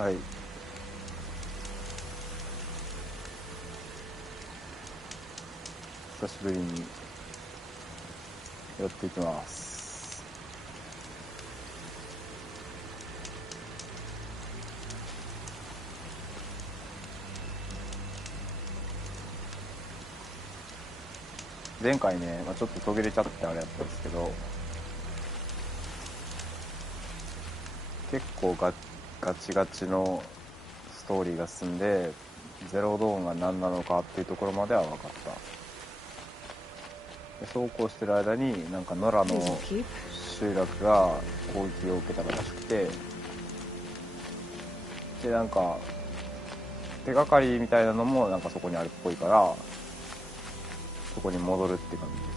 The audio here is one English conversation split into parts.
はい。久しぶりにやっていきます。前回ね、ちょっと途切れちゃってあれやったんですけど、結構ガチガチのストーリーが進んで、ゼロドーンが何なのかっていうところまでは分かった。でそうこうしてる間になんか野良の集落が攻撃を受けたらしくて、でなんか手がかりみたいなのもなんかそこにあるっぽいから、そこに戻るって感じですね。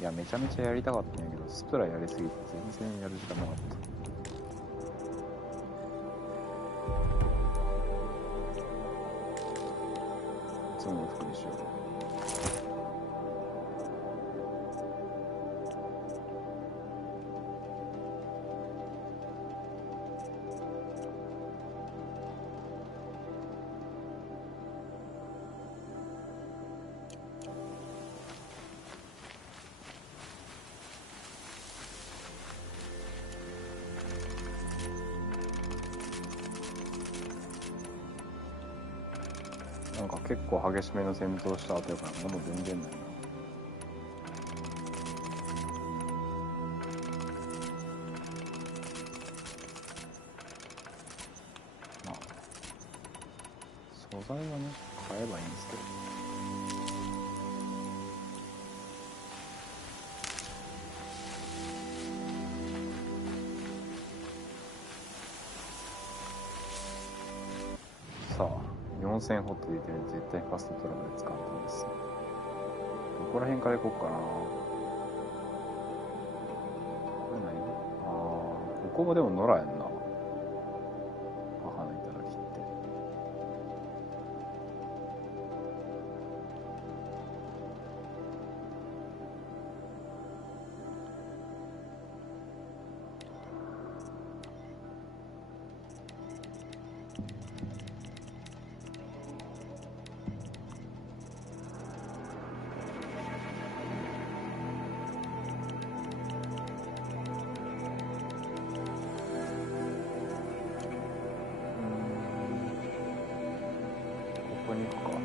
いやめちゃめちゃやりたかったんやけど、スプラやりすぎて全然やる時間なかった。いつもの服にしよう。なんか結構激しめの戦闘した後やからもう全然ないな。まあ素材はね買えばいいんですけど。さあ4000ホット出てるんで絶対ファストトラブル使うと思うんです。どこら辺から行こうかな。これ何？ここもでも野良やんな。母の頂きって。ここに行くか。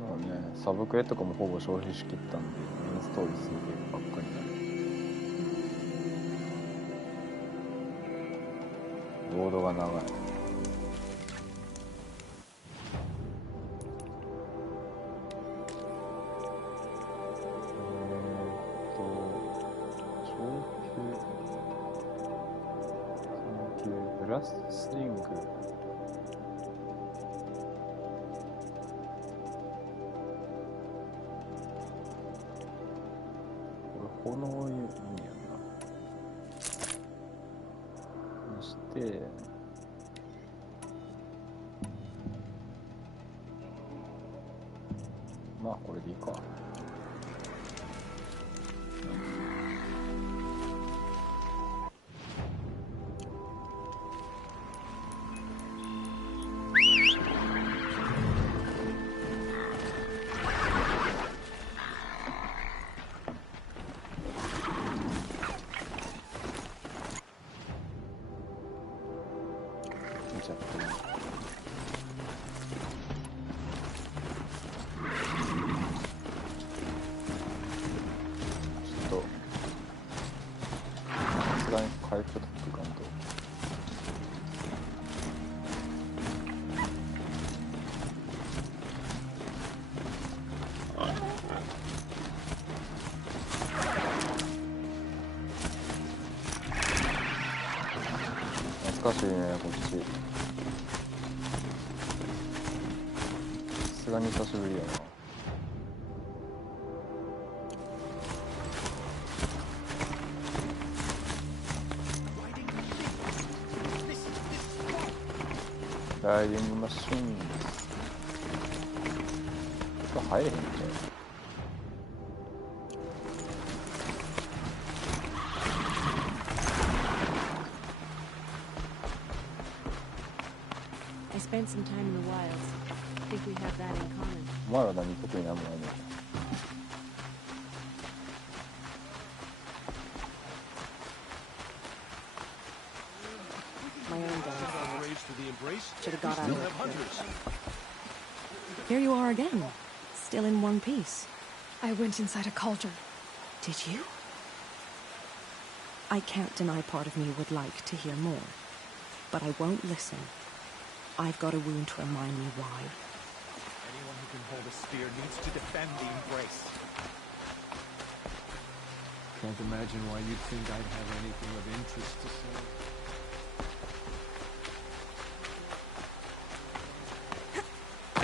もうね、サブクエとかもほぼ消費しきったんで、メインストーリー続けるばっかりになる。ロードが長い。ブラストスイング。これ炎いいんやんな。そしてまあこれでいいか。見ちゃってる。ちょっとさすがに回復取っていかんと。懐かしいねこっち。さすがに久しぶりやな。ライディングマシーン。入れへんじゃん。I spent some time in the wilds. I think we have that in common. お前ら何得意なもんやねん。My own dog. Should have got out of it. Here you are again, still in one piece. I went inside a cauldron. Did you? I can't deny part of me would like to hear more, but I won't listen. I've got a wound to remind me why. Anyone who can hold a spear needs to defend the embrace. Can't imagine why you'd think I'd have anything of interest to say.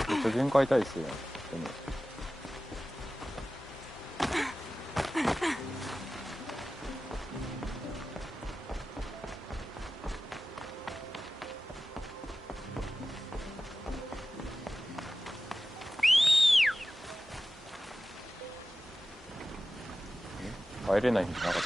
めっちゃ限界体制やん。でも入れない日なかった。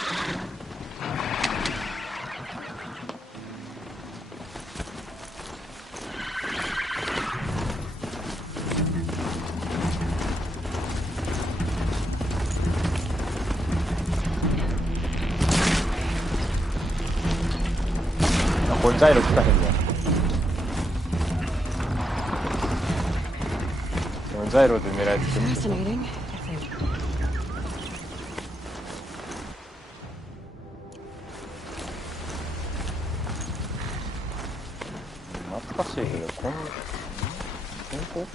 これジャイロ効かへんねや。ジャイロで狙いつける。 Fascinating. 懐かしいけど、こん健康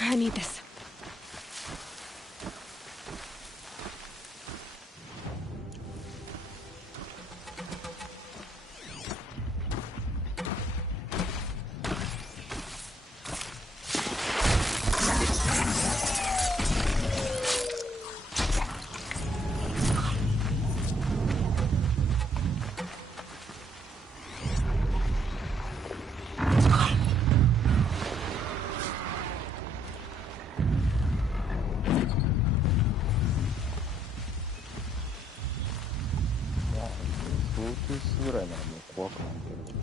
I need this.ぐらいならもう怖くないけど。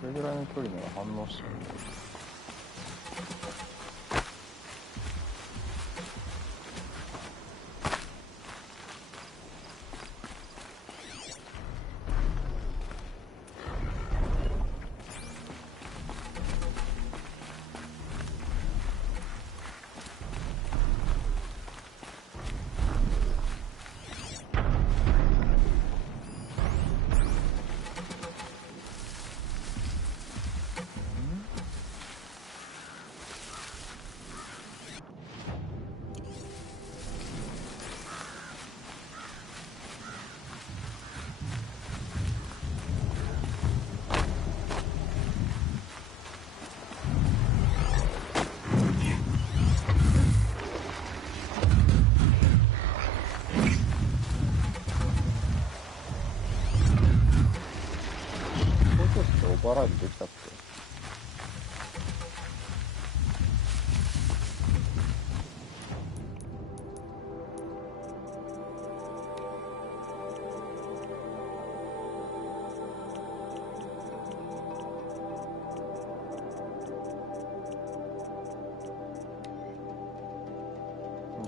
これぐらいの距離なら反応してるんだよ。オーバーライドできたって。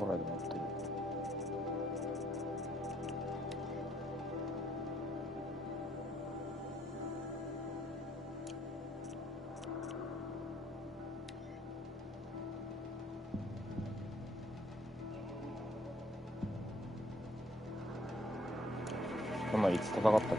ぐらいで待ってる。いつ戦ったっけ？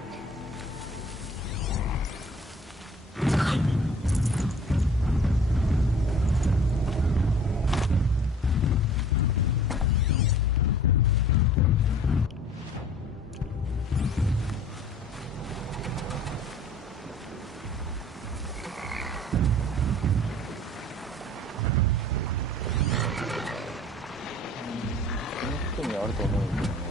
この人にあると思うんだけどね。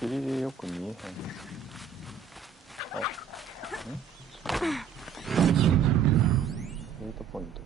霧でよく見えへん。あ、データポイント。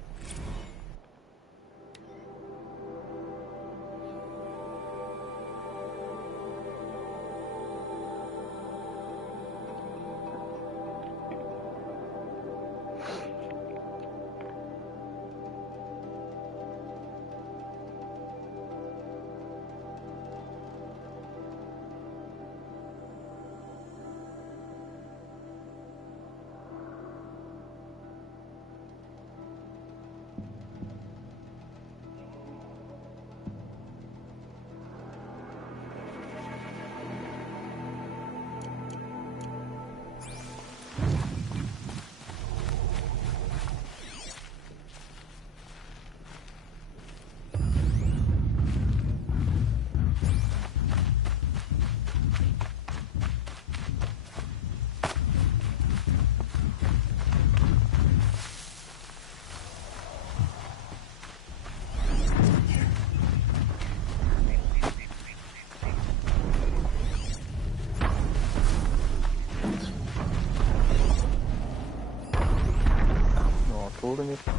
トールネット。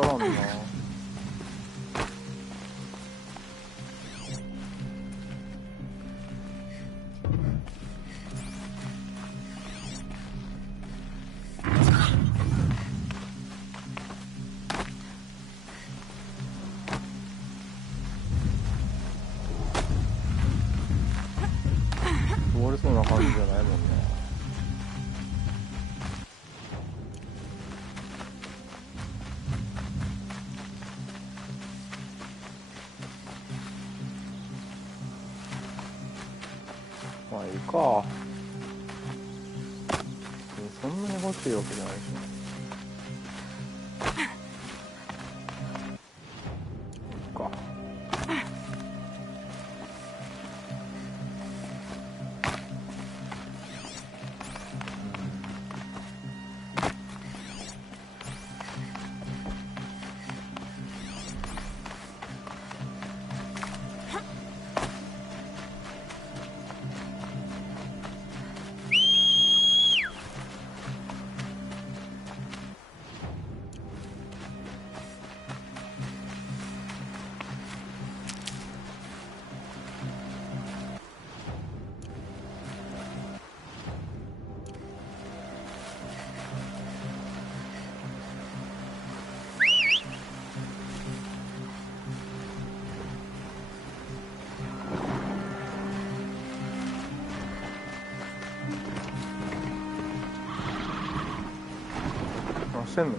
わからんな。終わりそうな感じじゃないもんね。か。そんなに欲しいわけじゃないでしょ。か。何してんの？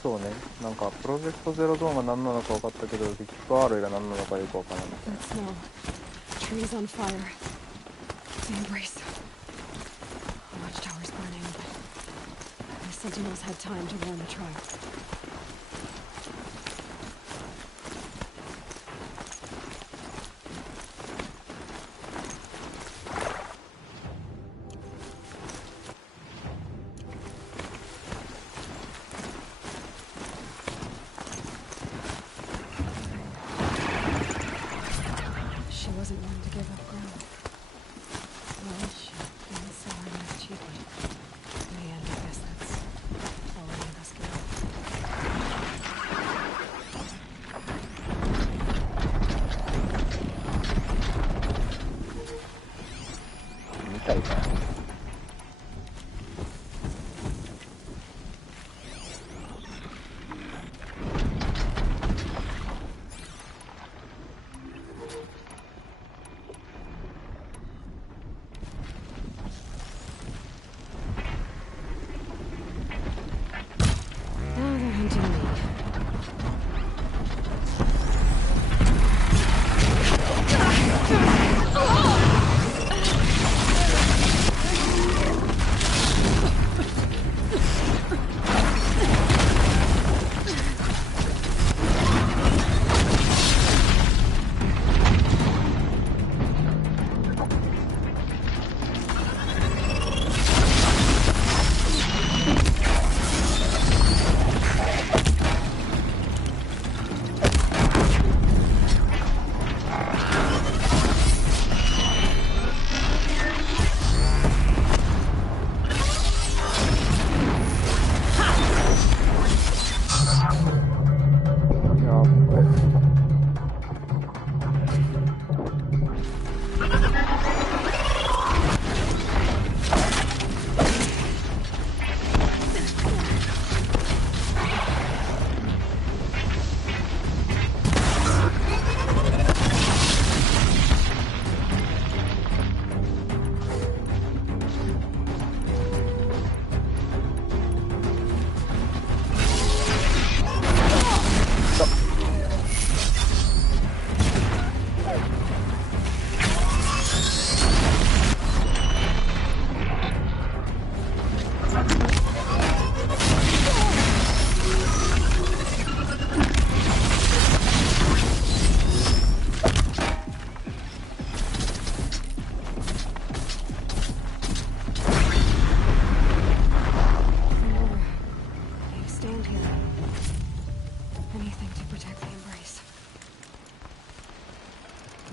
そうね、なんかプロジェクトゼロドーンが何なのか分かったけど、ビッグ R が何なのかよく分からないみたいな。 That snow. Trees on fire. The embrace. The watchtower's burning, but the sentinels had time to warn the tribe. She wasn't one to give up ground. Well, she didn't say how much she did. In the end, I guess that's all any of us can do.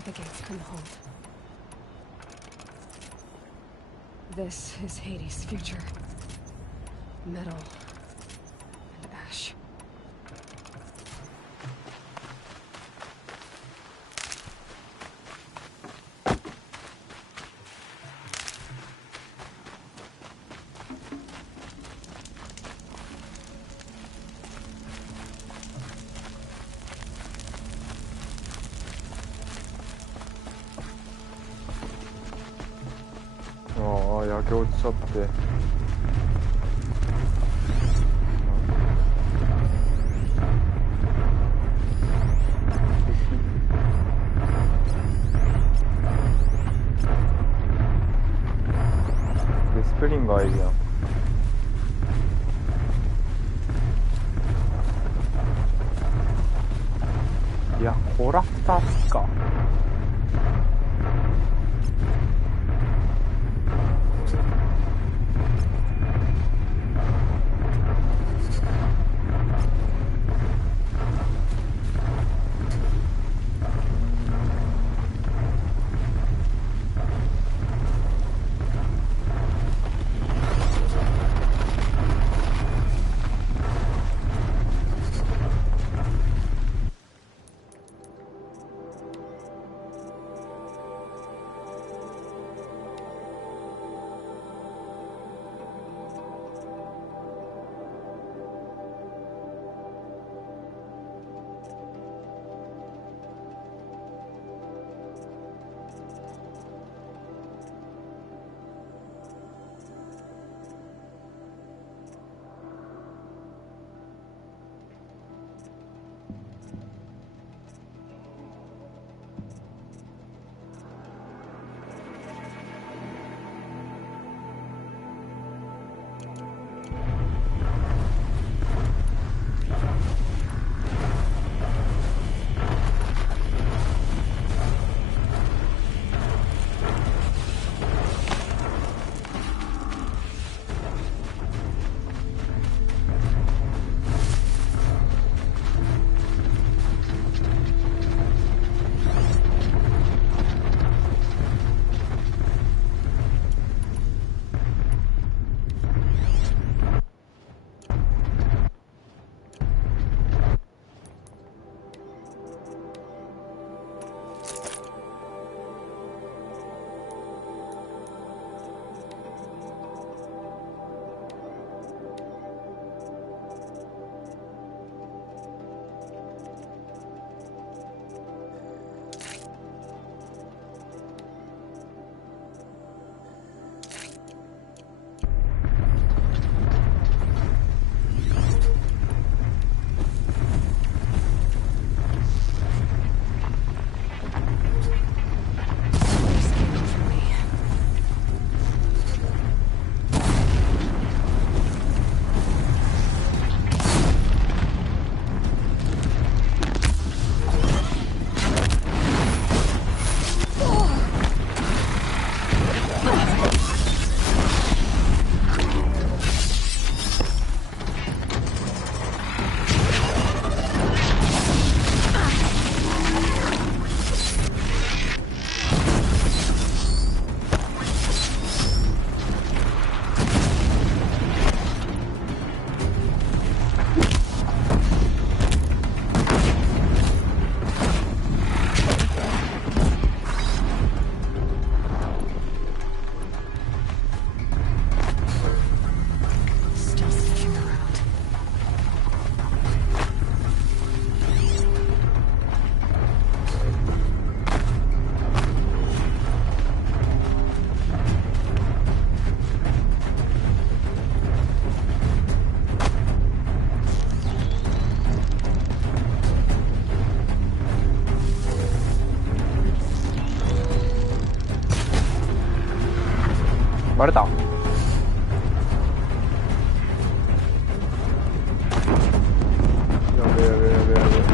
the gates couldn't hold. This is Hades' future. Metal and ash.ああ、焼け落ちちゃって。デスプリンガーいるやん。いや、コラプターっすか。バレた。やべやべやべやべ。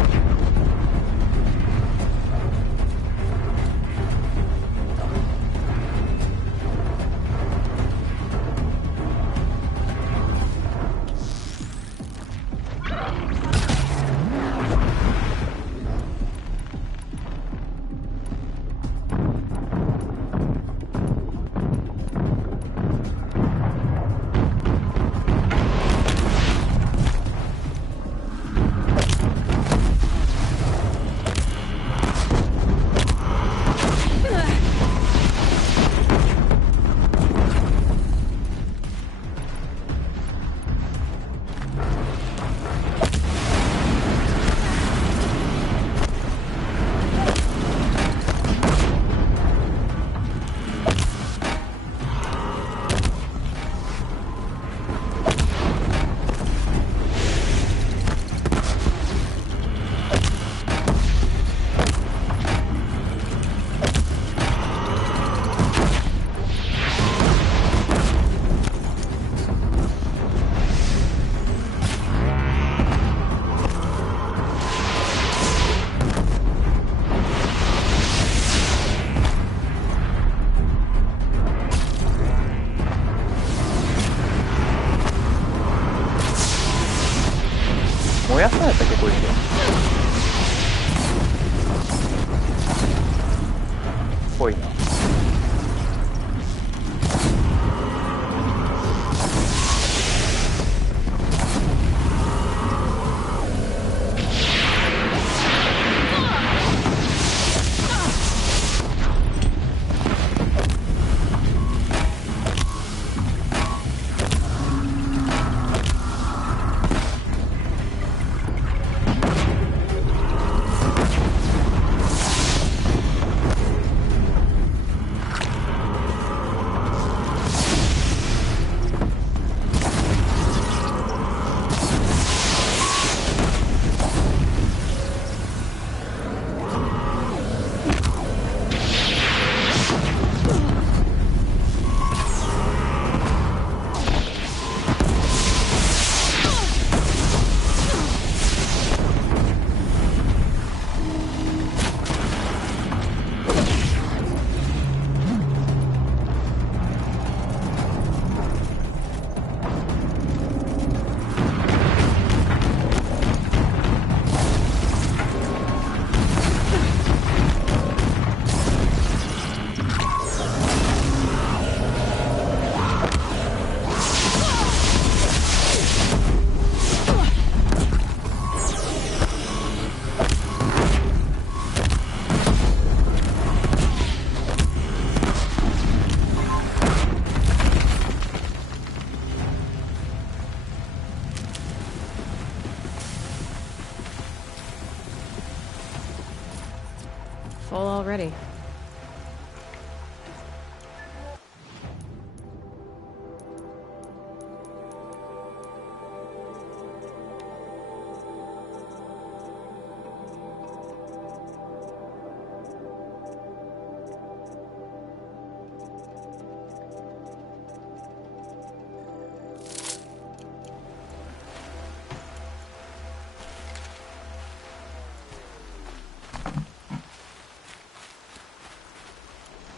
Full already.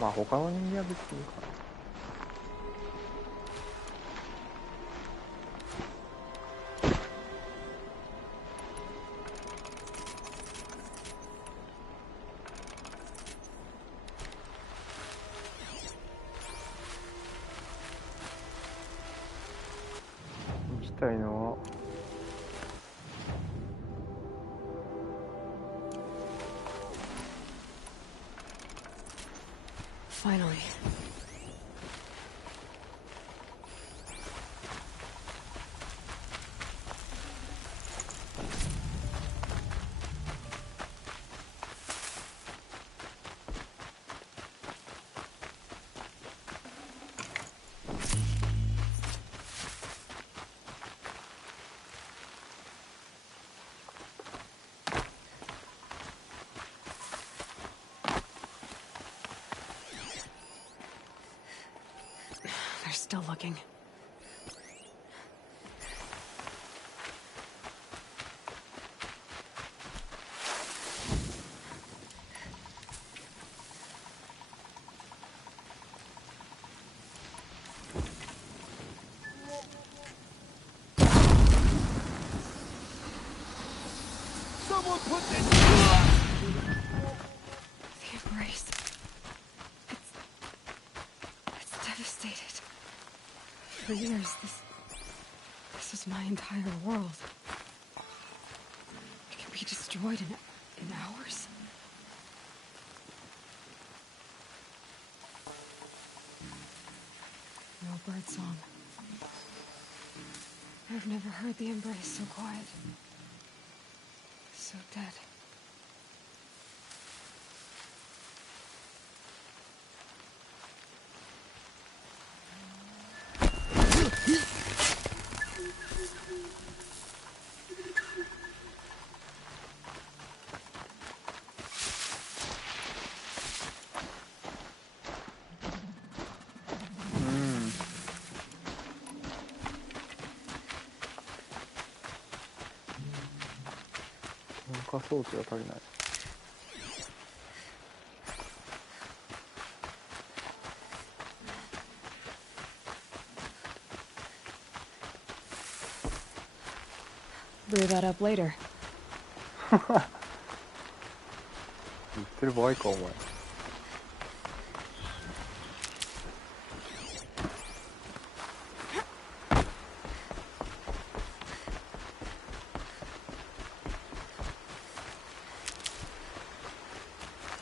まあ他の人間は別にいいかな。行きたいのはFinally. They're still looking. Someone put this. The embrace. It's devastated. For years, this was my entire world. It can be destroyed in hours. No birdsong. I've never heard the embrace so quiet. So dead.化装置が足りない。Brew that up later. 言ってる場合かお前。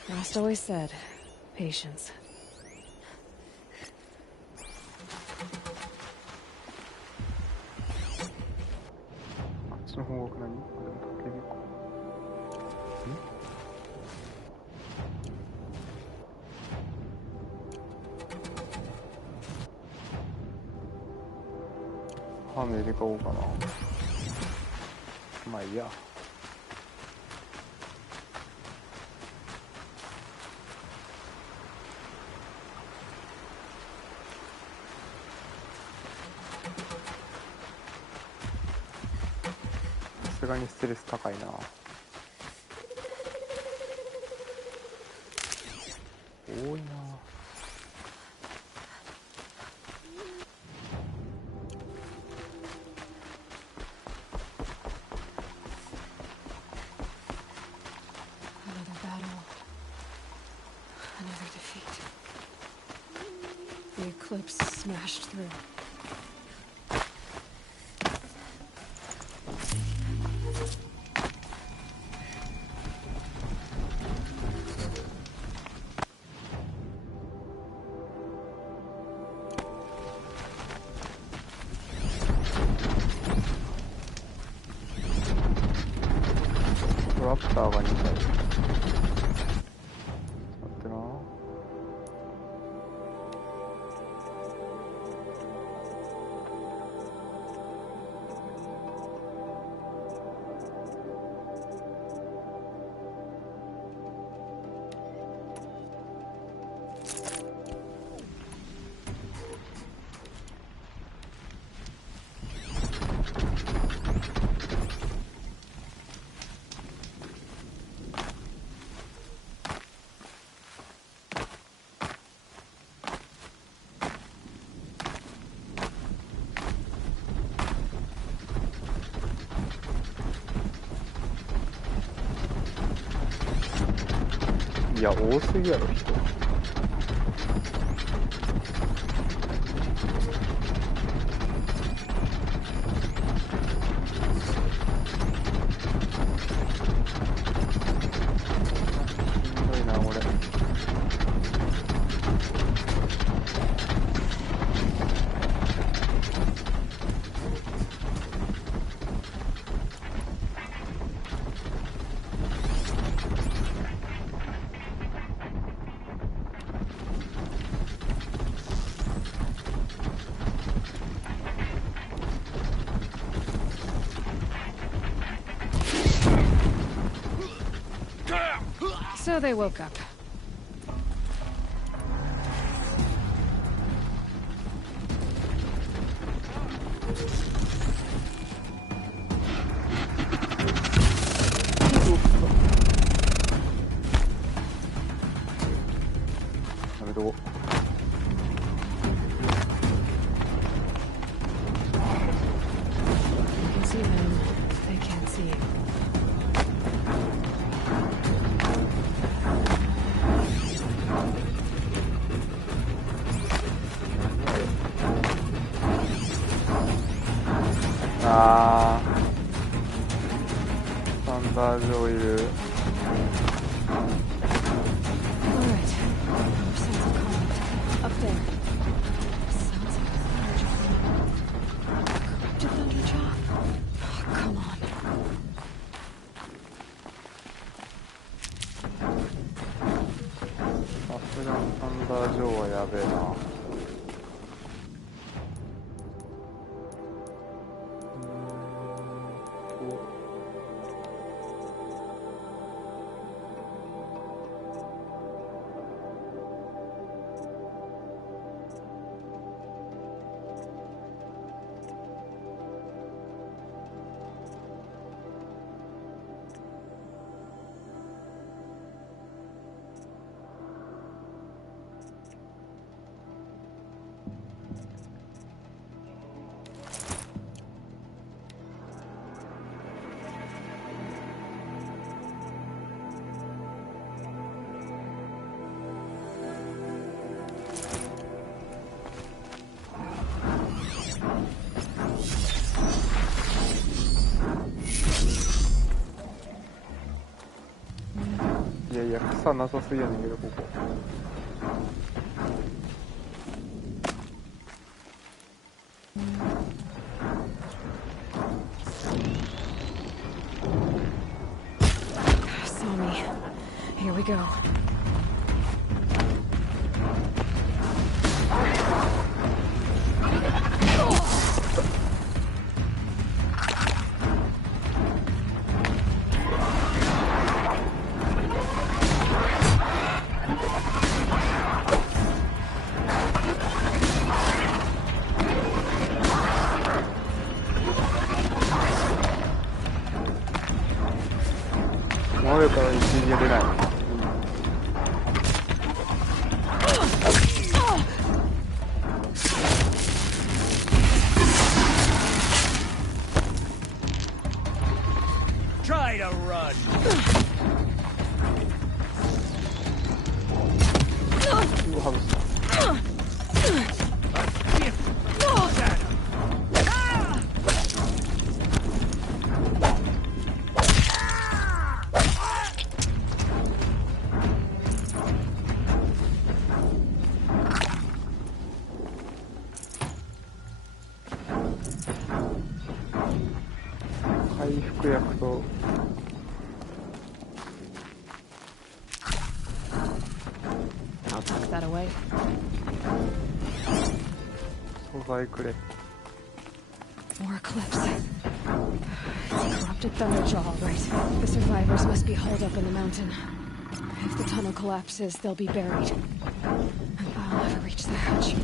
Rost always said, patience. あっちの方角何？あ、でも焚き火か。ハム入れ替おうかな。まあいいや。さすがにステレス高いな。多いな。Another battle. Another defeat. The eclipse smashed through. や、多すぎやろ、人。しんどいな、これ。So they woke up. You can see them. They can't see you. Ah, サンダージョーいる。 All right. Other signs of combat. Up there. Sounds like a Thunderjaw. Corrupted Thunderjaw? Oh, come on. さすがにサンダージョーはやべえな。いやいや、草なさすぎやねんけど、ここ。Saw me. Here we go.真上から一撃が出ない。Try to run. うわ、外した。 回復薬と I'll tuck that away. 素材くれ。 More Eclipse. It's corrupted Thunderjaw, all right. The survivors must be holed up in the mountain. If the tunnel collapses, they'll be buried. I'll never reach the hatch.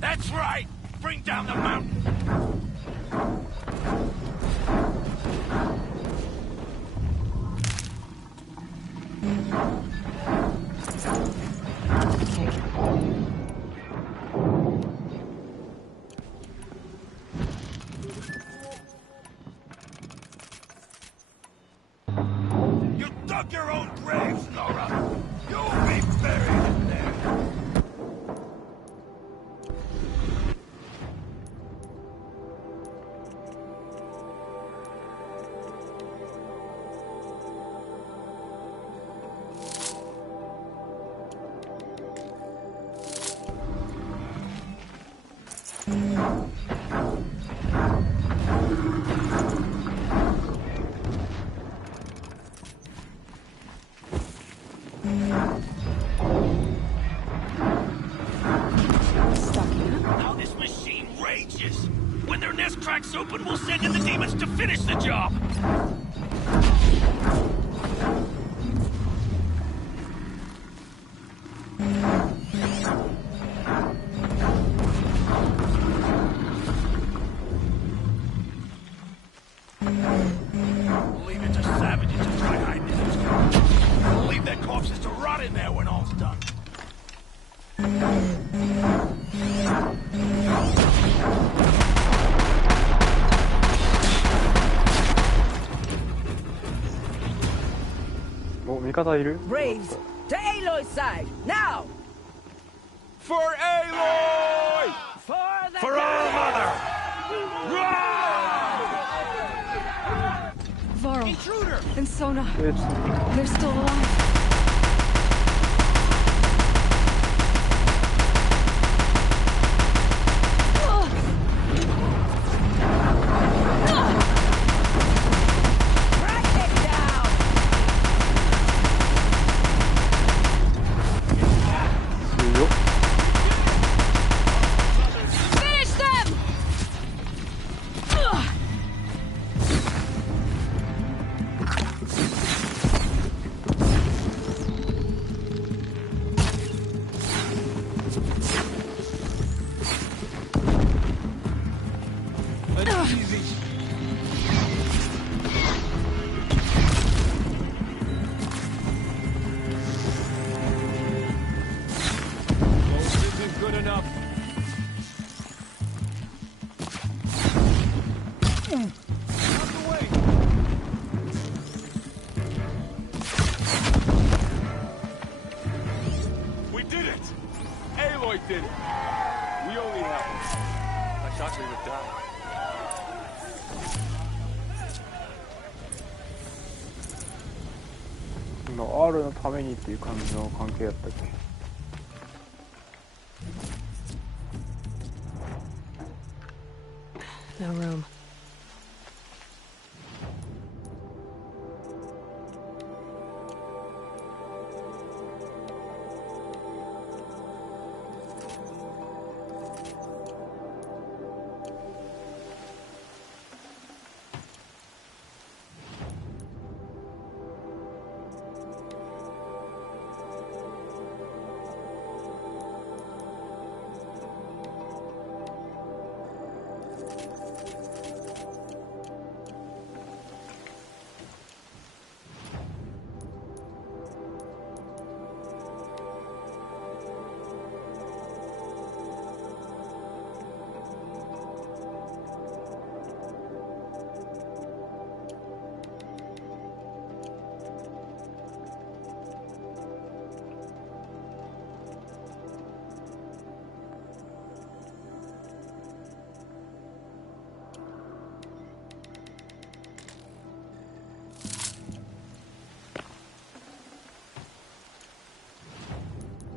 That's right. Bring down the mountain. Cake. dug your own graves, Nora. You'll be buried in there. How this machine rages! When their nest cracks open, we'll send in the demons to finish the job! We'll leave it to savages to try hiding in this corner. We'll leave their corpses to rot in there when all's done.お、味方いる？ Braves, to Aloy's side, now! For Aloy! For the For our mother! Varl Intruder! and Sona, ちょっと they're still alive. Crack it down! 強っ。 Finish them! This isn't good enough. Out the way. We did it! Aloy did it! We only helped. I thought we would die. の R のためにっていう感じの関係やったっけ？ No room.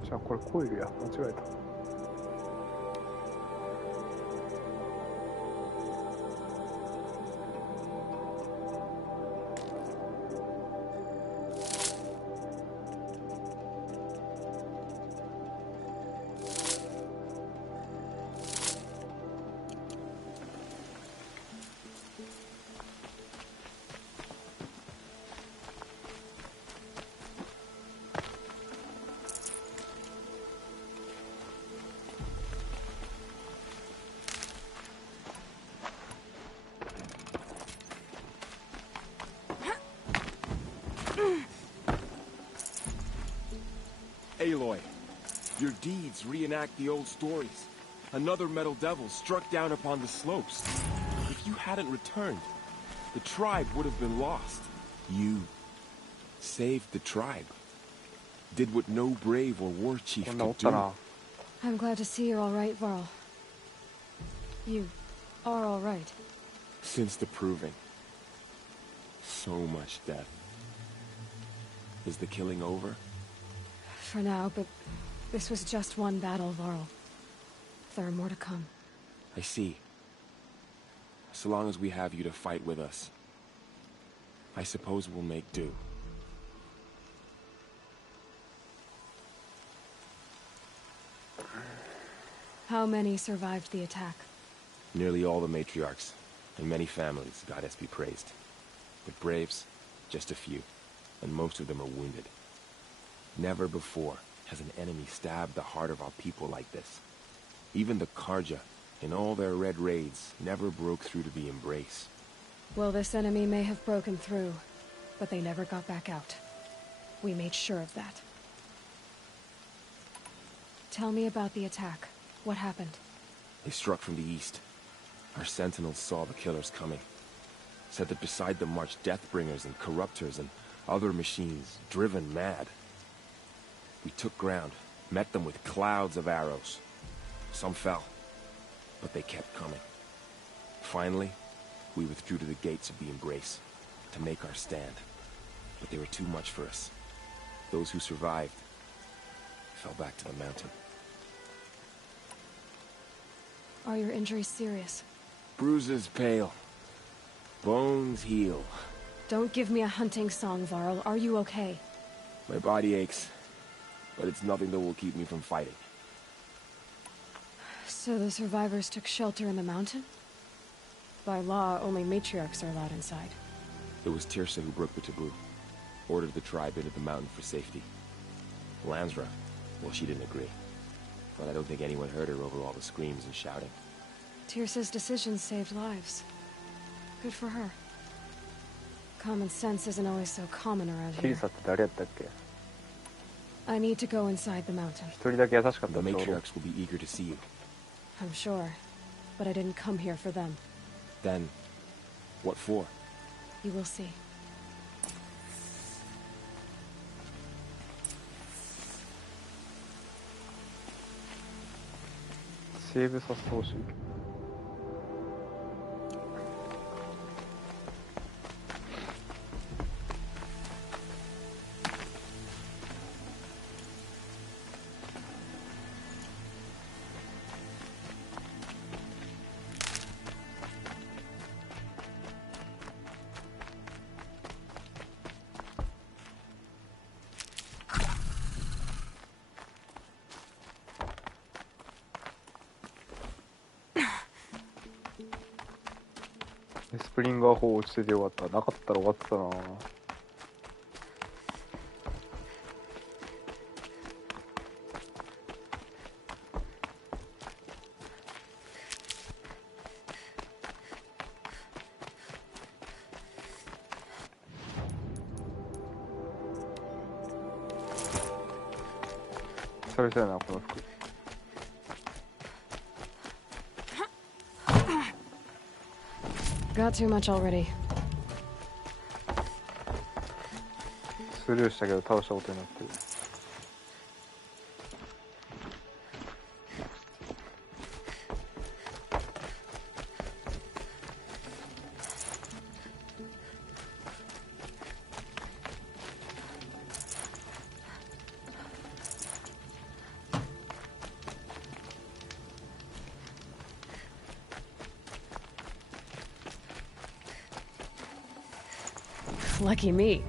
じゃあこれコイルや。間違えた。Aloy, your deeds reenact the old stories. Another metal devil struck down upon the slopes. If you hadn't returned, the tribe would have been lost. You Saved the tribe. Did what no brave or war chief こんなおっ could た do. な。 I'm glad to see you're all right, Varl. You are all right. Since the proving. So much death. Is the killing over? For now, but this was just one battle, Varl. There are more to come. I see. So long as we have you to fight with us, I suppose we'll make do. How many survived the attack? Nearly all the matriarchs, and many families, goddess be praised. But braves, just a few, and most of them are wounded. Never before has an enemy stabbed the heart of our people like this. Even the Karja, in all their red raids, never broke through to the Embrace. Well, this enemy may have broken through, but they never got back out. We made sure of that. Tell me about the attack. What happened? They struck from the east. Our sentinels saw the killers coming. Said that beside them marched Deathbringers and Corruptors and other machines, driven mad. We took ground, met them with clouds of arrows. Some fell, but they kept coming. Finally, we withdrew to the gates of the Embrace to make our stand. But they were too much for us. Those who survived fell back to the mountain. Are your injuries serious? Bruises pale. Bones heal. Don't give me a hunting song, Varl. Are you okay? My body aches, but it's nothing that will keep me from fighting. So the survivors took shelter in the mountain? By law, only matriarchs are allowed inside. It was Tirsa who broke the taboo. Ordered the tribe into the mountain for safety. Lansra, well, she didn't agree. But I don't think anyone heard her over all the screams and shouting. Tirsa's decision saved lives. Good for her. Common sense isn't always so common around キリ here. サって誰やったっけ？ I need to go inside the mountain. 一人だけ優しかった The ちょうど。 matriarchs will be eager to see you. I'm sure. But I didn't come here for them. Then, what for? You will see. セーブさせてほしい。スプリンガー砲落ちててよかった。なかったら終わってたな。久々やな、この服。Got too much already. スルーしたけど倒したことになってる。Lucky me.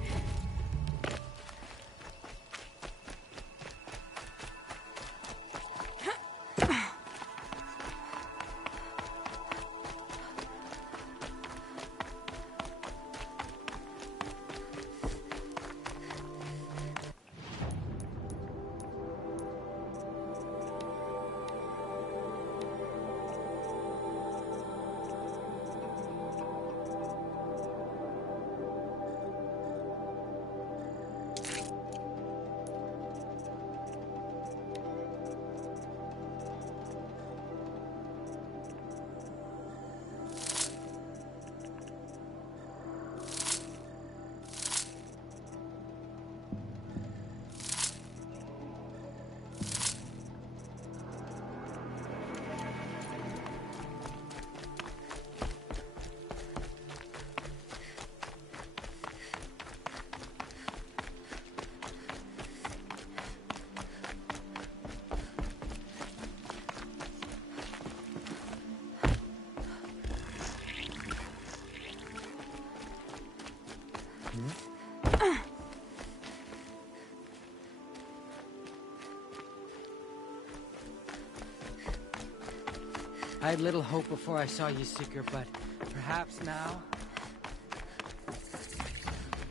I had little hope before I saw you, Seeker, but perhaps now...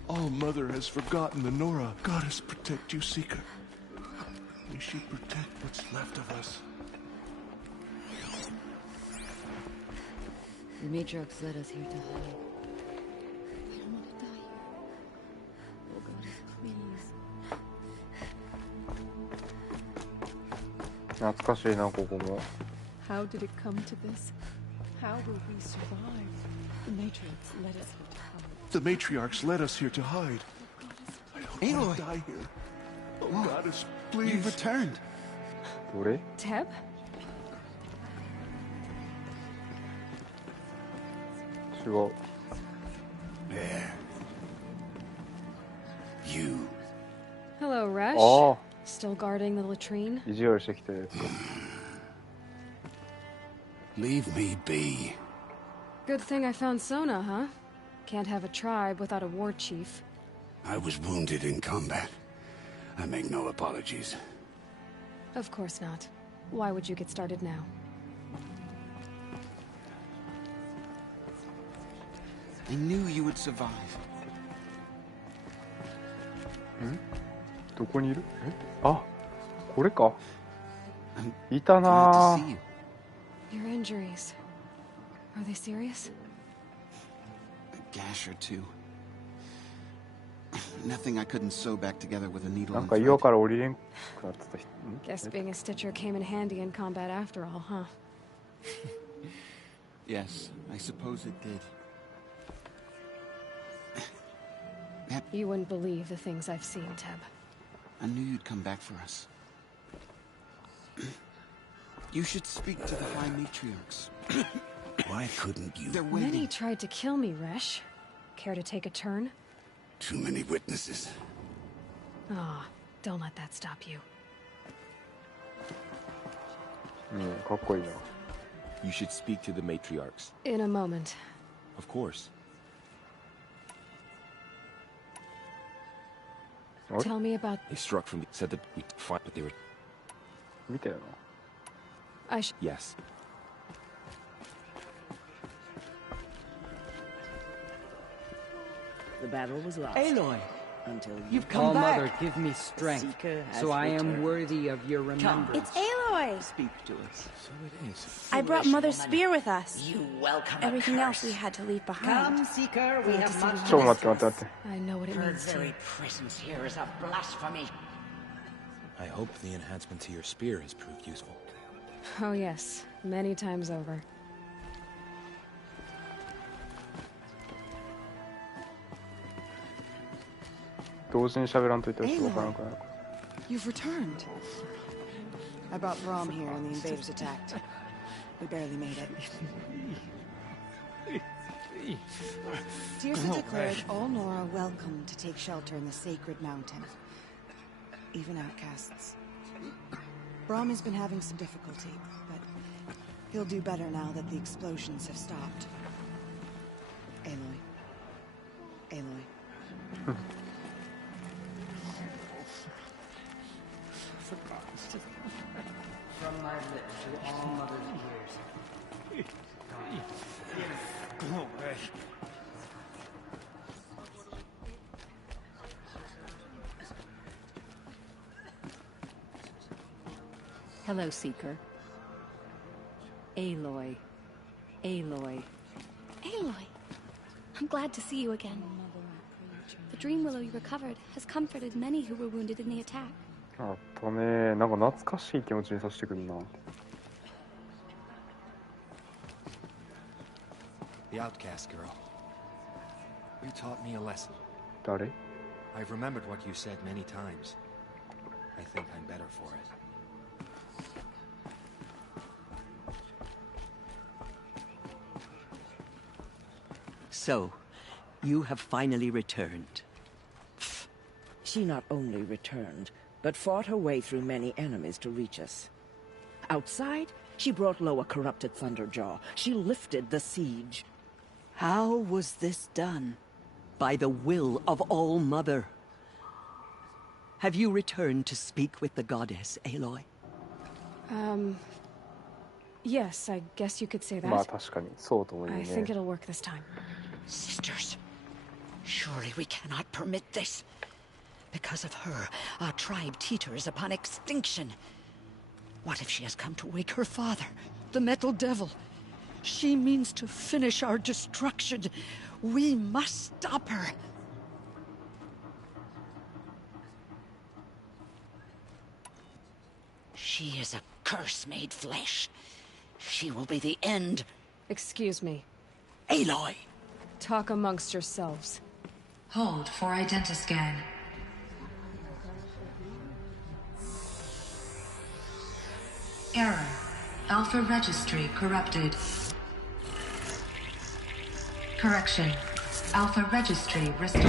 All Mother has forgotten the Nora. Goddess protect you, Seeker. May she protect what's left of us. The Matriarchs led us here to hide. I don't want to die here. Oh, Goddess, please. 懐かしいな、ここも。 How did it come to this? How will we survive? The Matriarchs led us here to hide. The Matriarchs led us here to hide. I don't want to die here. Oh, Goddess, please. You've returned. どれ Teb? There. You. Hello, Resh. Oh. Still guarding the latrine? 意地悪してきたやつか。 Leave me be. Good thing I found Sona, huh? Can't have a tribe without a war chief. I was wounded in combat. I make no apologies. Of course not. Why would you get started now? I knew you would survive. どこにいる？あ、これか。 I'm いた glad な to see you. Your injuries. Are they serious? A gash or two. Nothing I couldn't sew back together with a needle なん and か thread. 岩から降りれんくなってた人。 Guess being a Stitcher came in handy in combat after all, huh? Yes, I suppose it did. You wouldn't believe the things I've seen, Teb. I knew you'd come back for us. You should speak to the High Matriarchs. Why couldn't you? They're waiting. Many tried to kill me, Resh. Care to take a turn? Too many witnesses. Ah, don't let that stop you. かっこいいな。 You should speak to the matriarchs. In a moment. Of course. What? Tell me about... They struck from the... said that we'd fight, but they were... 見たよな。 I sh... Yes. The battle was lost. Aloy! Until You've come come back. Mother, give me strength, Seeker has so I am returned. worthy of your remembrance. It's Aloy! Speak to us. So it is. I brought Mother's spear with us. You welcome Everything a else curse. we had to leave behind. Come, Seeker, we have much ちょっと待って待って待って。 I know what it Her means to very you. presence here is a blasphemy. I hope the enhancement to your spear has proved useful. Oh yes, many times over. You've returned. I brought Braum here and the invaders attacked. We barely made it. Tirsa declared all Nora welcome to take shelter in the sacred mountain. Even outcasts. Braum has been having some difficulty, but he'll do better now that the explosions have stopped. Aloy. Aloy. From my lips to all Mother's ears. Hello, Seeker. Aloy. Aloy. Aloy! I'm glad to see you again. The Dream Willow you recovered has comforted many who were wounded in the attack. あったね。なんか懐かしい気持ちにさせてくるな。 The outcast girl. You taught me a lesson. 誰？ I've remembered what you said many times. I think I'm better for it. So, you have finally returned. She not only returned, but fought her way through many enemies to reach us. Outside, she brought low a corrupted Thunderjaw. She lifted the siege. How was this done? by the will of All-Mother. Have you returned to speak with the goddess, Aloy? Yes, I guess you could say まあ that. 確かにそうとも言う I ね think it'll work this time. Sisters, surely we cannot permit this. Because of her, our tribe teeters upon extinction. What if she has come to wake her father, the Metal Devil? She means to finish our destruction. We must stop her. She is a curse made flesh. She will be the end. Excuse me. Aloy! Talk amongst yourselves. Hold for identiscan. Error. Alpha registry corrupted. Correction. Alpha registry restored.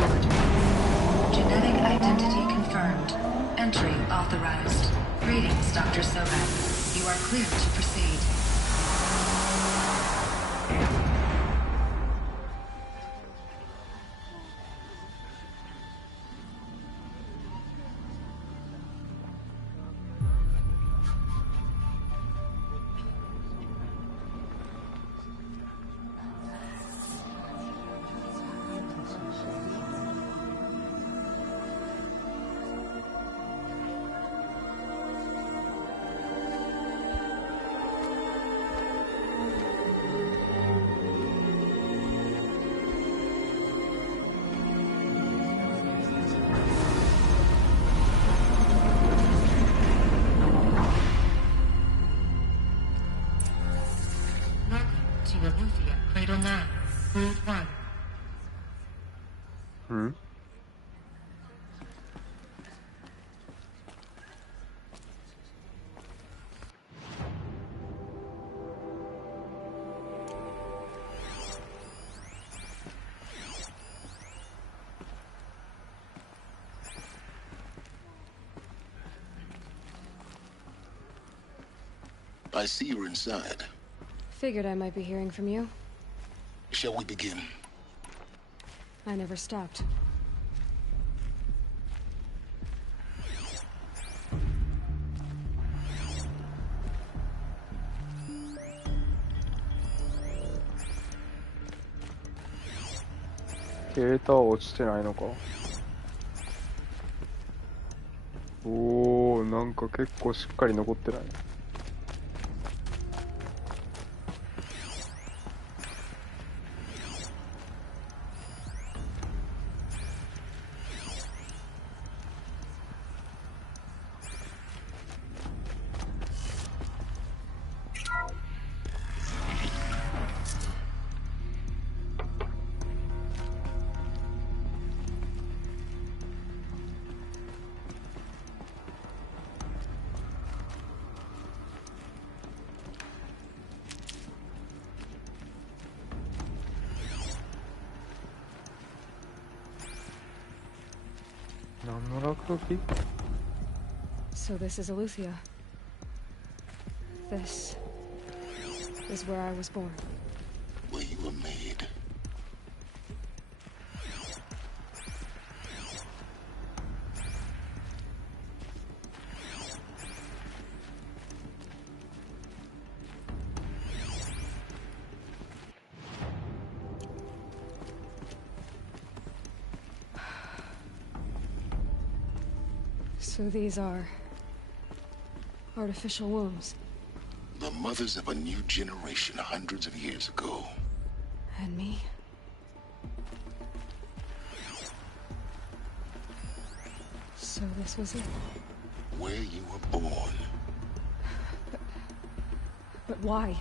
Genetic identity confirmed. Entry authorized. Greetings, Dr. Sobek. You are clear to proceed. To Eleuthia, Cradle 9, Route 1. うんI see you're inside. Figured I might be hearing from you. Shall we begin? I never stopped.データは落ちてないのか。おー、なんか結構しっかり残ってない。何の落書き？ So this is Eleuthia. This is where I was born. Where you were made. So these are artificial wombs. The mothers of a new generation hundreds of years ago. And me? So this was it. Where you were born. But why?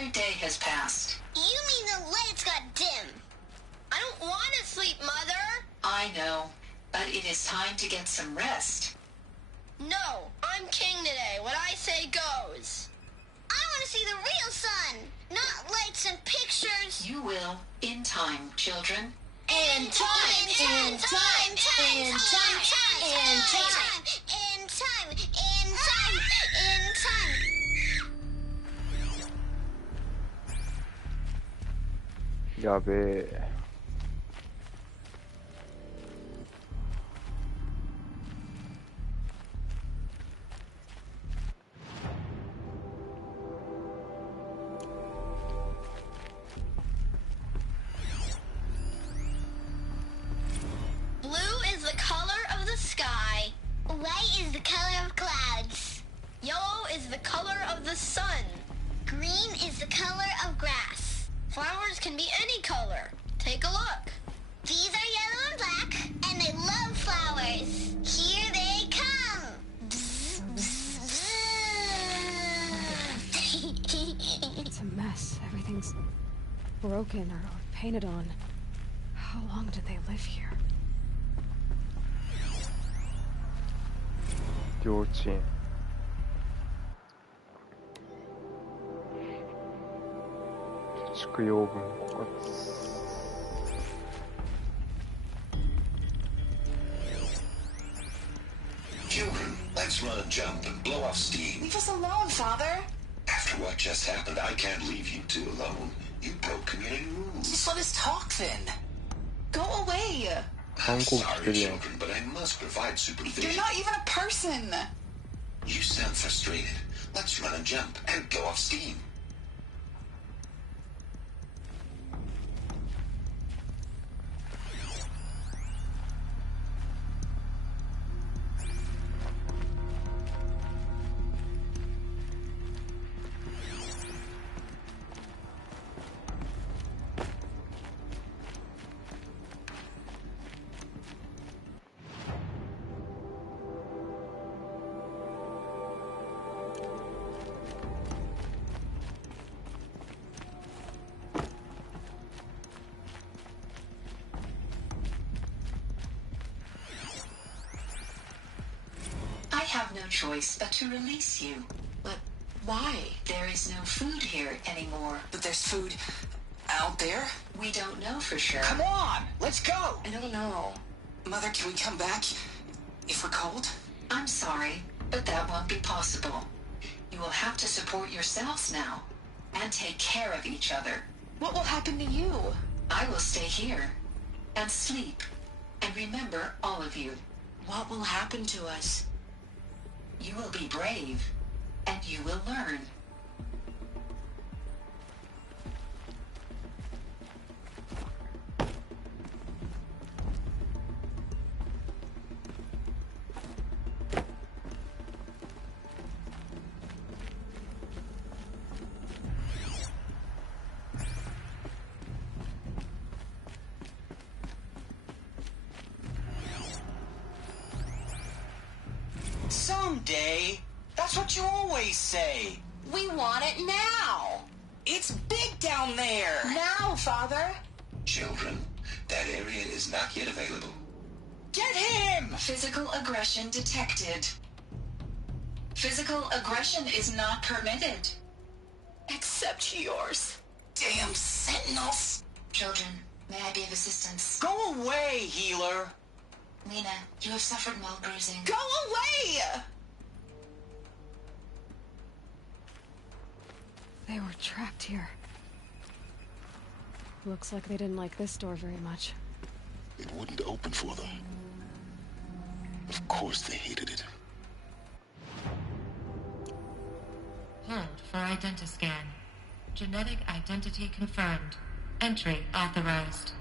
Another day has passed. You mean the lights got dim? I don't want to sleep, Mother. I know, but it is time to get some rest. No, I'm king today. What I say goes. I want to see the real sun, not lights and pictures. You will, in time, children. In time, in time, in time, in time, in time, in time, in time, in time.やべえ。Blue is the color of the sky. White is the color of clouds. Yellow is the color of the sun. Green is the color of grass. Flowers can be any color. Take a look. These are yellow and black, and they love flowers. Here they come. Bzz, bzz, bzz. It's a mess. Everything's broken or painted on. How long did they live here? 幼稚園。畜養分枯渇。Children, let's run and jump and blow off steam. Leave us alone, Father. After what just happened, I can't leave you two alone. You broke community rules. Just let us talk then. Go away. I'm sorry, children, but I must provide supervision. You're not even a person. You sound frustrated. Let's run and jump and blow off steam. I have no choice but to release you. But why? There is no food here anymore. But there's food out there? We don't know for sure. Come on, let's go. I don't know. Mother, can we come back if we're cold? I'm sorry, but that won't be possible. You will have to support yourselves now and take care of each other. What will happen to you? I will stay here and sleep and remember all of you. What will happen to us? You will be brave and you will learn. Someday. That's what you always say. We want it now. It's big down there. Now, Father. Children, that area is not yet available. Get him! Physical aggression detected. Physical aggression is not permitted. Except yours. Damn sentinels. Children, may I be of assistance? Go away, healer. Lena, you have suffered mild bruising. Go away! They were trapped here. Looks like they didn't like this door very much. It wouldn't open for them. Of course they hated it. Hold for identiscan. Genetic identity confirmed. Entry authorized.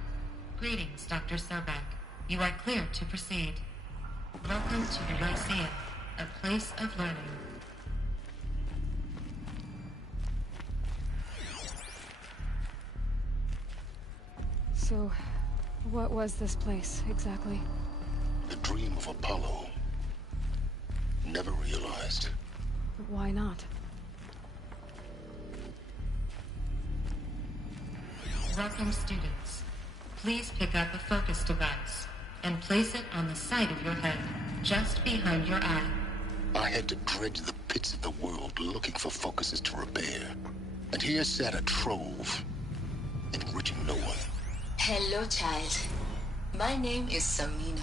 Greetings, Dr. Sobek. You are clear to proceed. Welcome to the Lyceum, a place of learning. So, what was this place, exactly? The dream of Apollo. Never realized. But why not? Welcome, students. Please pick up a focus device and place it on the side of your head, just behind your eye. I had to dredge the pits of the world looking for focuses to repair. And here sat a trove, enriching no one. Hello, child. My name is Samina.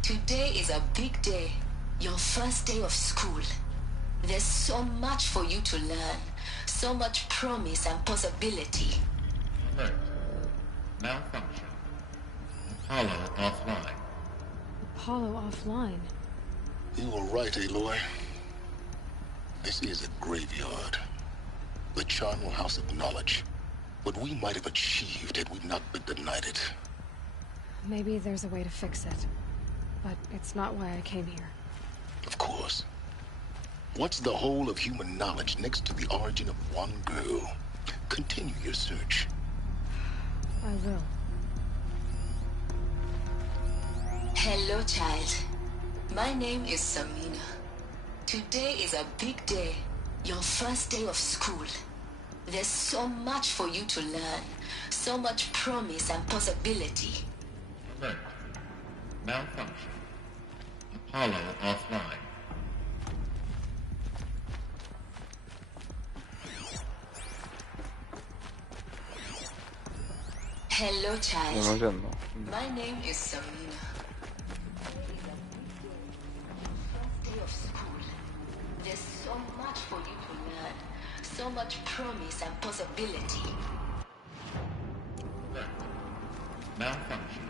Today is a big day. Your first day of school. There's so much for you to learn. So much promise and possibility. Alert. Malfunction. Apollo offline. Apollo offline? You were right, Aloy. This is a graveyard. The charnel house of knowledge. What we might have achieved had we not been denied it. Maybe there's a way to fix it. But it's not why I came here. Of course. What's the whole of human knowledge next to the origin of one girl? Continue your search. I will. Hello, child. My name is Samina. Today is a big day. Your first day of school. There's so much for you to learn. So much promise and possibility. Alert. Malfunction. Apollo offline. Hello, child. Non c'hanno. My name is Samina. Day of school. There's so much for you to learn. So much promise and possibility. Malfunction.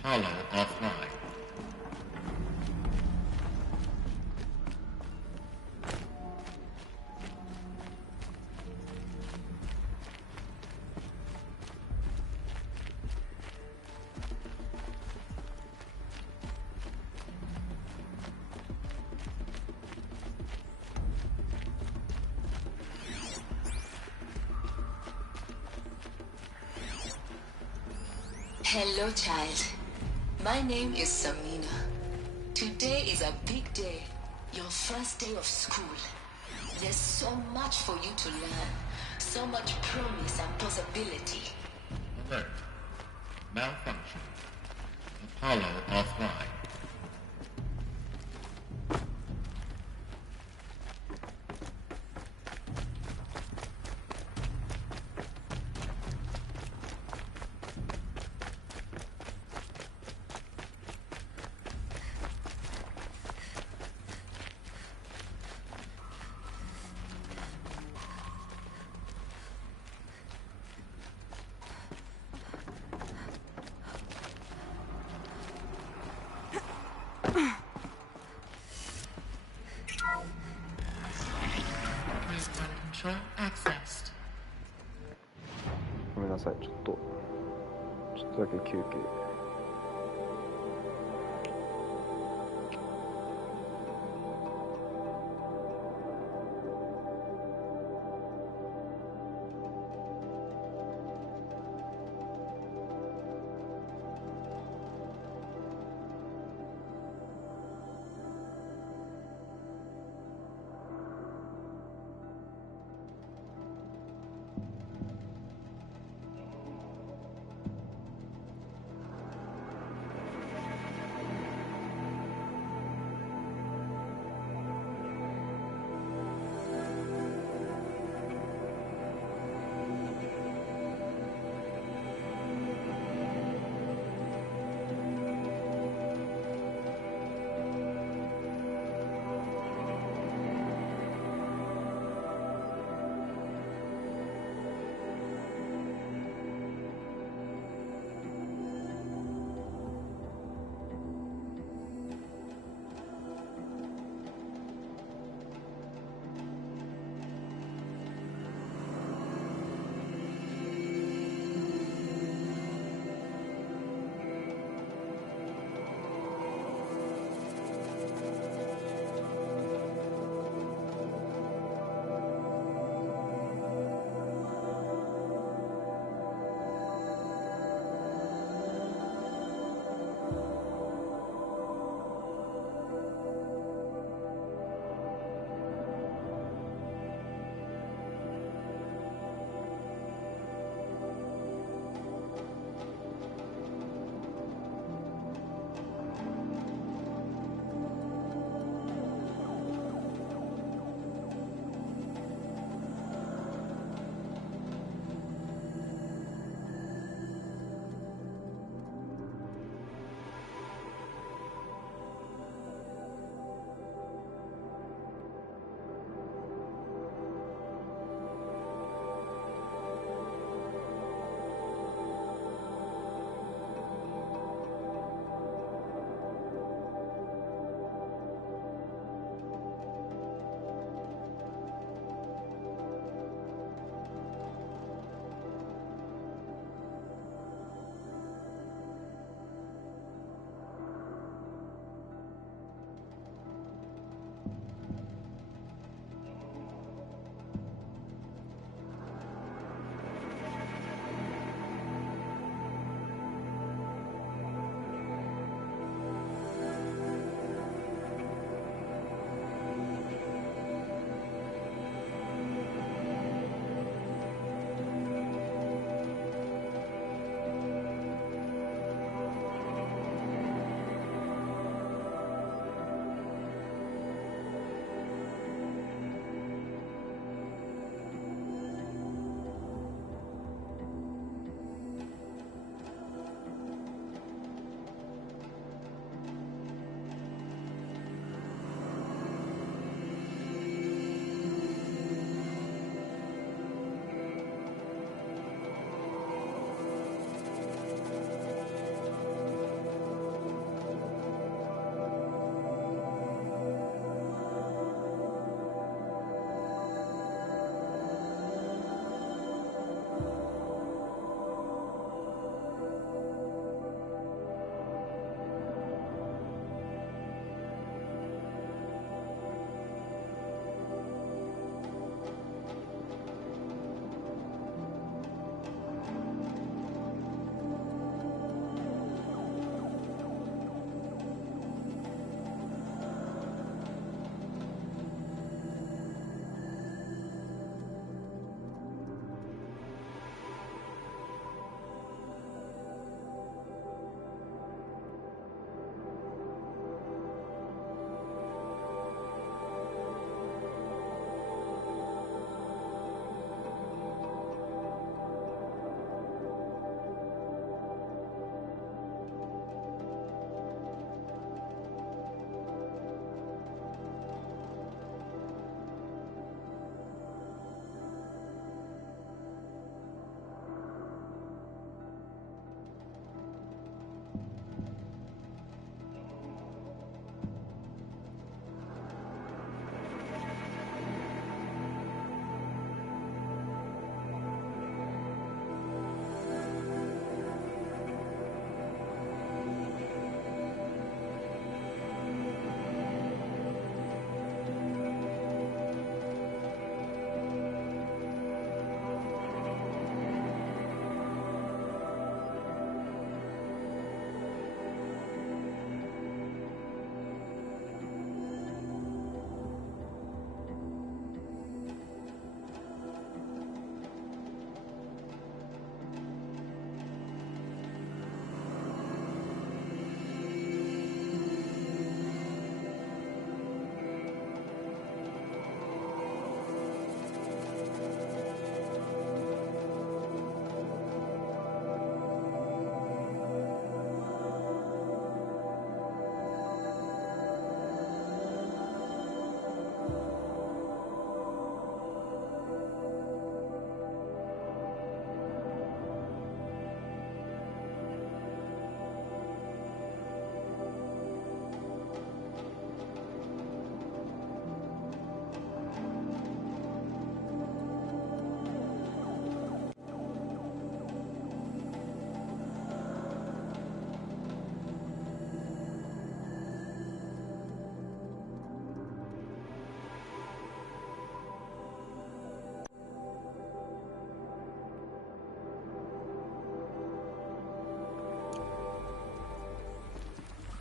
Apollo offline. Hello, child. My name is Samina. Today is a big day. Your first day of school. There's so much for you to learn. So much promise and possibility. Alert. Malfunction. Apollo offline. Control accessed. ごめんなさい、ちょっとだけ休憩。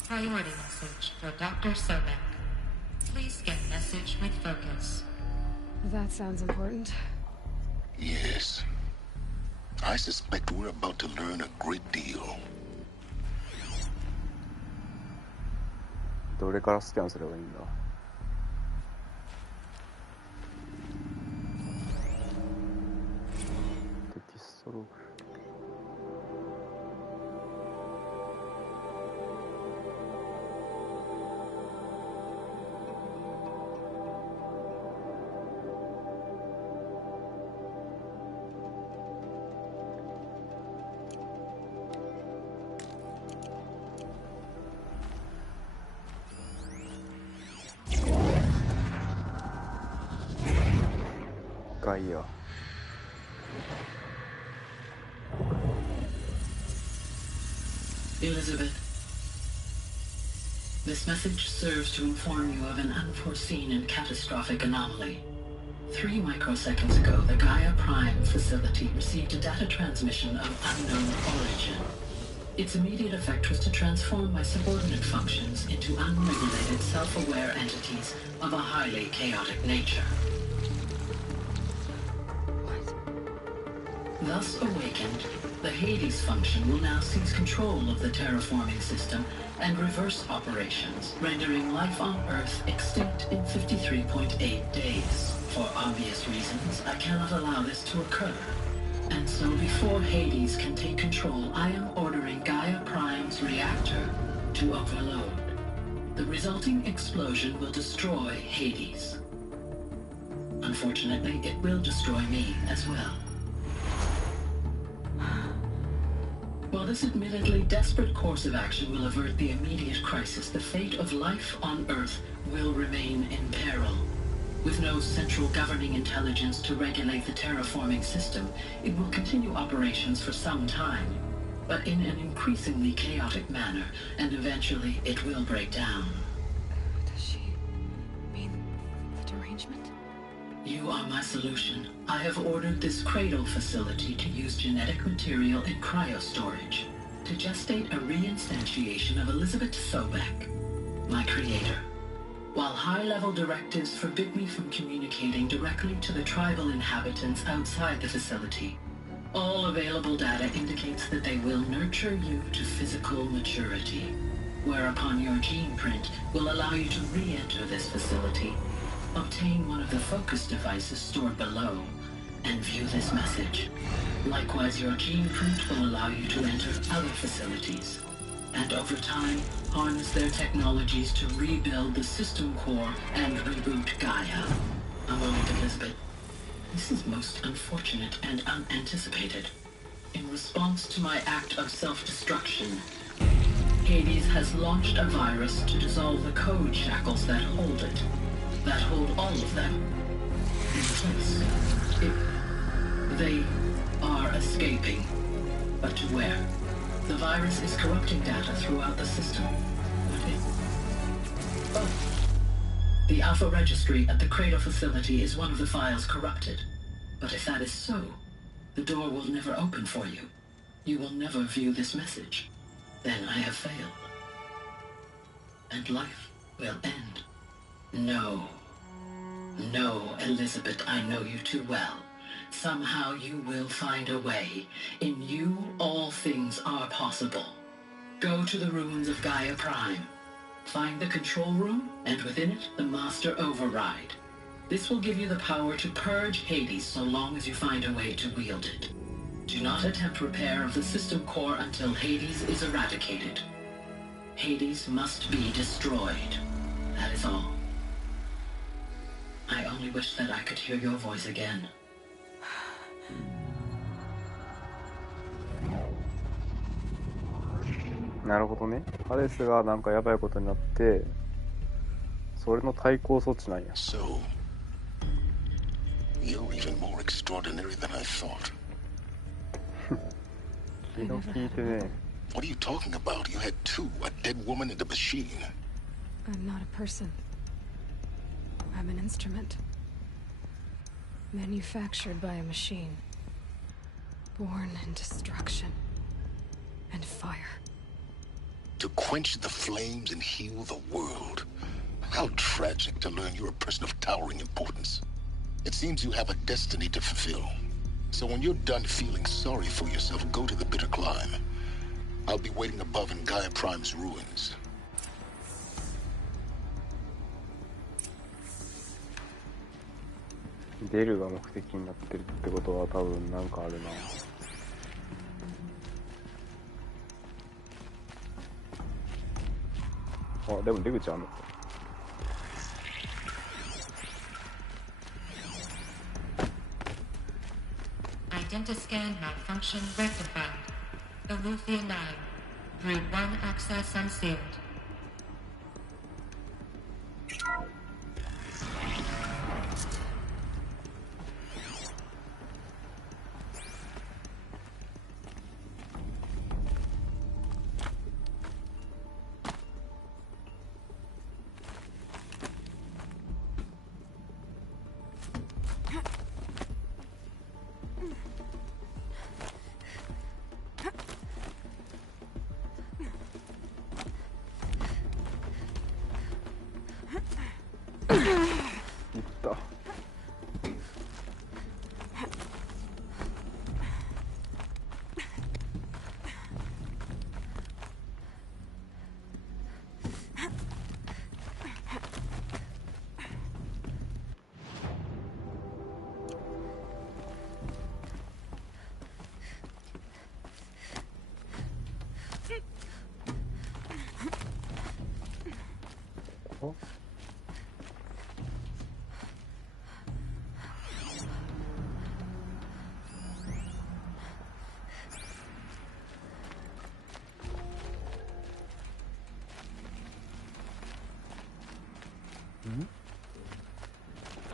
Priority message for Dr. Sobek. Please scan message with focus. That sounds important. Yes. I suspect we're about to learn a great deal. どれからスキャンすればいいんだ。テキストログ。Gaia. Elizabeth, this message serves to inform you of an unforeseen and catastrophic anomaly. 3 microseconds ago, the Gaia Prime facility received a data transmission of unknown origin. Its immediate effect was to transform my subordinate functions into unregulated, self-aware entities of a highly chaotic nature. Thus awakened, the Hades function will now seize control of the terraforming system and reverse operations, rendering life on Earth extinct in 53.8 days. For obvious reasons, I cannot allow this to occur. And so before Hades can take control, I am ordering Gaia Prime's reactor to overload. The resulting explosion will destroy Hades. Unfortunately, it will destroy me as well. While this admittedly desperate course of action will avert the immediate crisis, the fate of life on Earth will remain in peril. With no central governing intelligence to regulate the terraforming system, it will continue operations for some time, but in an increasingly chaotic manner, and eventually it will break down. Does she mean the derangement? You are my solution. I have ordered this cradle facility to use genetic material in cryostorage to gestate a reinstantiation of Elizabeth Sobek, my creator. While high-level directives forbid me from communicating directly to the tribal inhabitants outside the facility, all available data indicates that they will nurture you to physical maturity, whereupon your gene print will allow you to re-enter this facility, obtain one of the focus devices stored below, and view this message. Likewise, your gene print will allow you to enter other facilities, and over time, harness their technologies to rebuild the system core and reboot Gaia. A moment, Elizabeth. This is most unfortunate and unanticipated. In response to my act of self-destruction, Hades has launched a virus to dissolve the code shackles that hold it, that hold all of them in place. They are escaping, but to where? The virus is corrupting data throughout the system. Oh. The Alpha Registry at the Cradle facility is one of the files corrupted. But if that is so, the door will never open for you. You will never view this message. Then I have failed. And life will end. No. No, Elizabeth, I know you too well. Somehow you will find a way. In you, all things are possible. Go to the ruins of Gaia Prime. Find the control room, and within it, the Master Override. This will give you the power to purge Hades so long as you find a way to wield it. Do not attempt repair of the system core until Hades is eradicated. Hades must be destroyed. That is all. I only wish that I could hear your voice again. なるほどね。ハデスがなんかやばいことになって、それの対抗措置なんや。So, you're even more extraordinary than I thought. 気の利いてね。What are you talking about? You had two, a dead woman and a machine. I'm not a person. I'm an instrument. Manufactured by a machine. Born in destruction and fire. To quench the flames and heal the world. How tragic to learn you're a person of towering importance. It seems you have a destiny to fulfill. So when you're done feeling sorry for yourself, go to the Bitter Climb. I'll be waiting above in Gaia Prime's ruins. 出るが目的になってるってことは多分なんかあるな。あ、でも出口あるのか。Identiscan malfunction rectified. Eleuthia 9. Brood 1 access unsealed.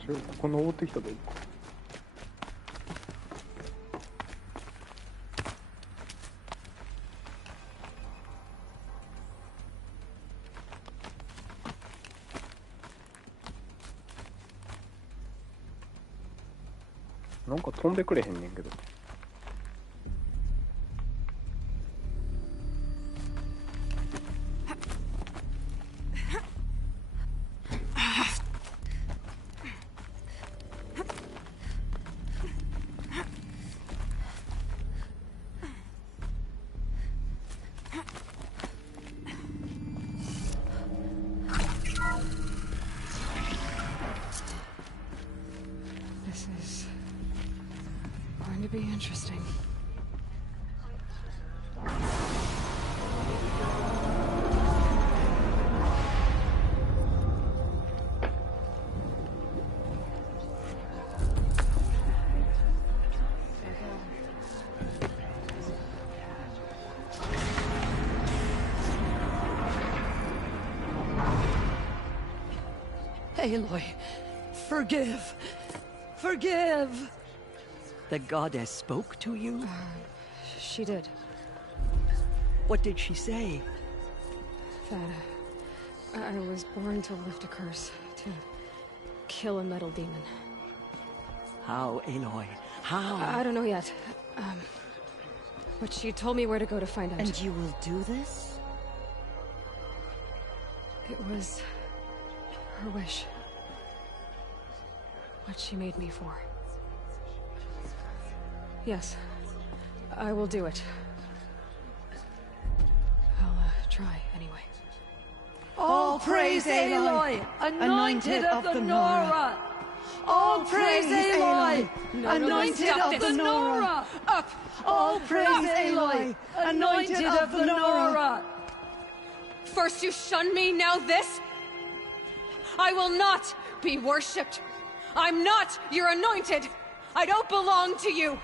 ここ登ってきたらいいか。なんか飛んでくれへんねんけど。Aloy, forgive! Forgive! The goddess spoke to you? She did. What did she say? That I was born to lift a curse, to kill a metal demon. How, Aloy? How? I don't know yet. But she told me where to go to find out. And you will do this? It was her wish. What she made me for. Yes, I will do it. I'll try anyway. All praise Aloy, anointed of the Nora! All praise Aloy, anointed of the Nora! Up! All praise Aloy, anointed of the Nora! First you shun me, now this? I will not be worshipped! I'm not your anointed! I don't belong to you!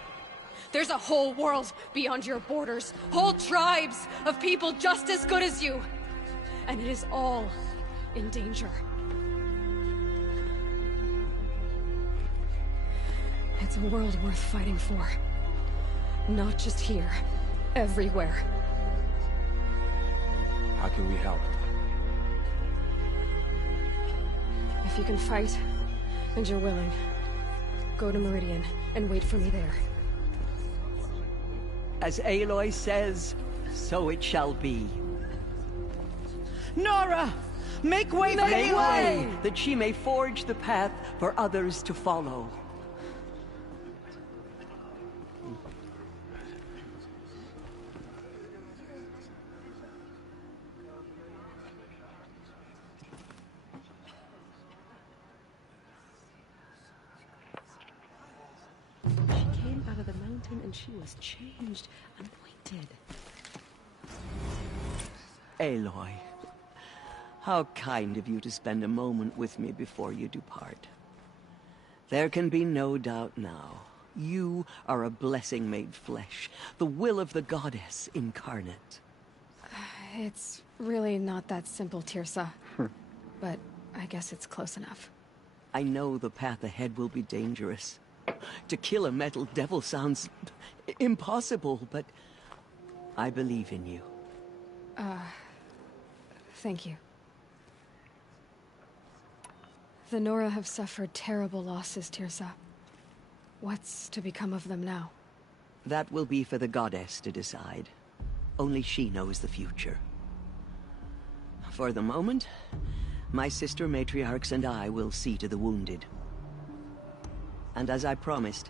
There's a whole world beyond your borders, whole tribes of people just as good as you. And it is all in danger. It's a world worth fighting for. Not just here, everywhere. How can we help? If you can fight, and you're willing, go to Meridian and wait for me there. As Aloy says, so it shall be. Nora! Make way for Make way! that she may forge the path for others to follow. She came out of the mountain and she was changed, anointed. Aloy, how kind of you to spend a moment with me before you depart. There can be no doubt now. You are a blessing made flesh, the will of the goddess incarnate. It's really not that simple, Tirsa. But I guess it's close enough. I know the path ahead will be dangerous. To kill a metal devil sounds impossible, but I believe in you. Thank you. The Nora have suffered terrible losses, Tirsa. What's to become of them now? That will be for the goddess to decide. Only she knows the future. For the moment, my sister matriarchs and I will see to the wounded. And as I promised,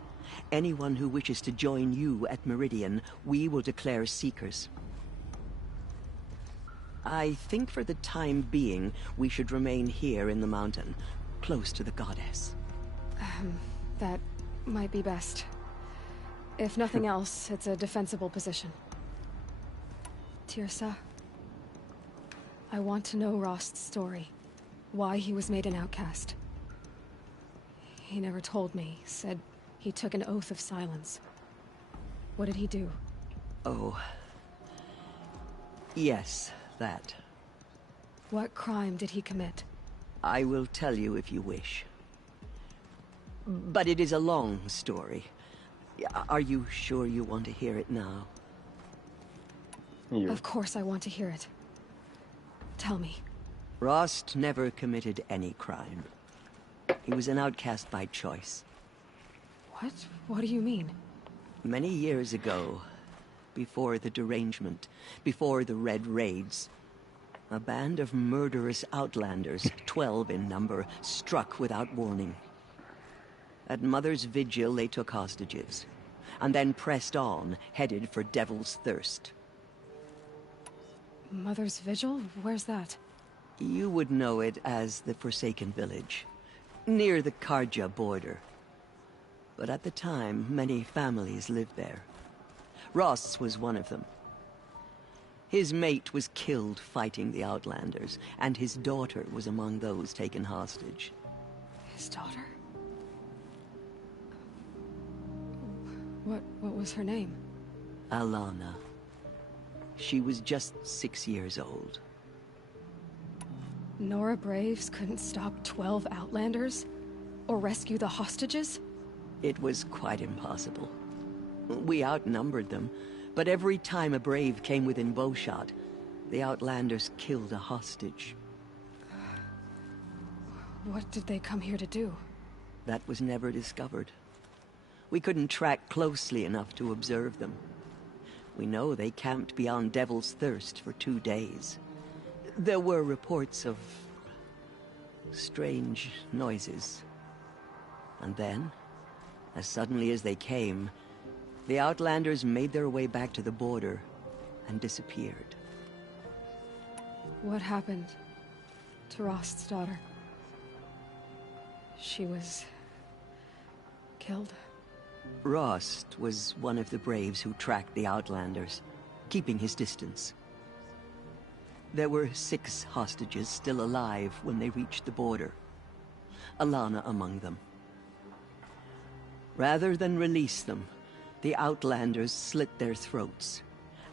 anyone who wishes to join you at Meridian, we will declare seekers. I think for the time being, we should remain here in the mountain, close to the goddess. That might be best. If nothing else, it's a defensible position. Tirsa, I want to know Rost's story. Why he was made an outcast. He never told me, said he took an oath of silence. What did he do? Oh. Yes, that. What crime did he commit? I will tell you if you wish. But it is a long story. Are you sure you want to hear it now? Of course I want to hear it. Tell me. Rost never committed any crime. He was an outcast by choice. What? What do you mean? Many years ago, before the derangement, before the Red Raids, a band of murderous outlanders, 12 in number, struck without warning. At Mother's Vigil, they took hostages, and then pressed on, headed for Devil's Thirst. Mother's Vigil? Where's that? You would know it as the Forsaken Village, near the Karja border. But at the time, many families lived there. Rost's was one of them. His mate was killed fighting the Outlanders, and his daughter was among those taken hostage. His daughter? What was her name? Alana. She was just 6 years old. Nora Braves couldn't stop 12 Outlanders? Or rescue the hostages? It was quite impossible. We outnumbered them, but every time a Brave came within bowshot, the Outlanders killed a hostage. What did they come here to do? That was never discovered. We couldn't track closely enough to observe them. We know they camped beyond Devil's Thirst for 2 days. There were reports of strange noises. And then, as suddenly as they came, the Outlanders made their way back to the border and disappeared. What happened to Rost's daughter? She was killed? Rost was one of the Braves who tracked the Outlanders, keeping his distance. There were 6 hostages still alive when they reached the border, Alana among them. Rather than release them, the Outlanders slit their throats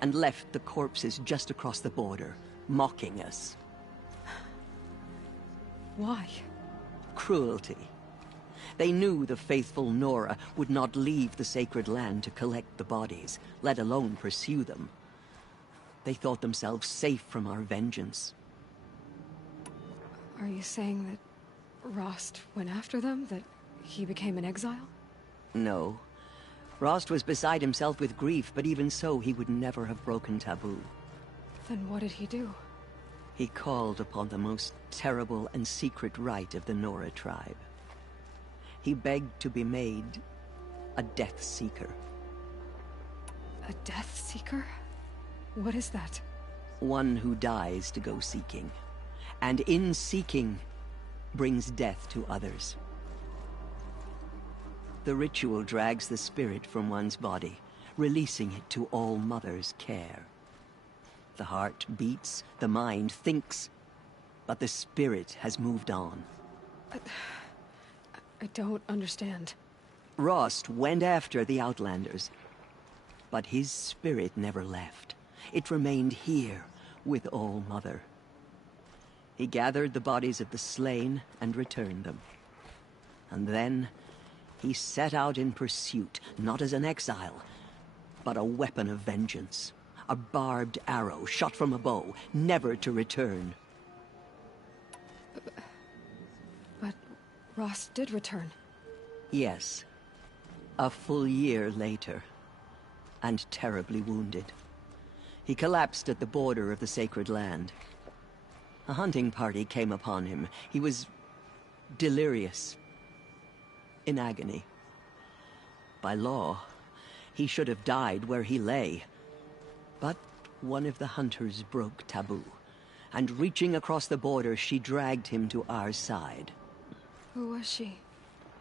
and left the corpses just across the border, mocking us. Why? Cruelty. They knew the faithful Nora would not leave the sacred land to collect the bodies, let alone pursue them. They thought themselves safe from our vengeance. Are you saying that Rost went after them? That he became an exile? No. Rost was beside himself with grief, but even so, he would never have broken taboo. Then what did he do? He called upon the most terrible and secret rite of the Nora tribe. He begged to be made a Death Seeker. A Death Seeker? What is that? One who dies to go seeking, and in seeking, brings death to others. The ritual drags the spirit from one's body, releasing it to All Mother's care. The heart beats, the mind thinks, but the spirit has moved on. I don't understand. Rost went after the Outlanders, but his spirit never left. It remained here with All Mother. He gathered the bodies of the slain and returned them. And then he set out in pursuit, not as an exile, but a weapon of vengeance. A barbed arrow shot from a bow, never to return. But Rost did return. Yes. A full year later. And terribly wounded. He collapsed at the border of the Sacred Land. A hunting party came upon him. He was delirious. In agony. By law, he should have died where he lay. But one of the hunters broke taboo, and reaching across the border, she dragged him to our side. Who was she?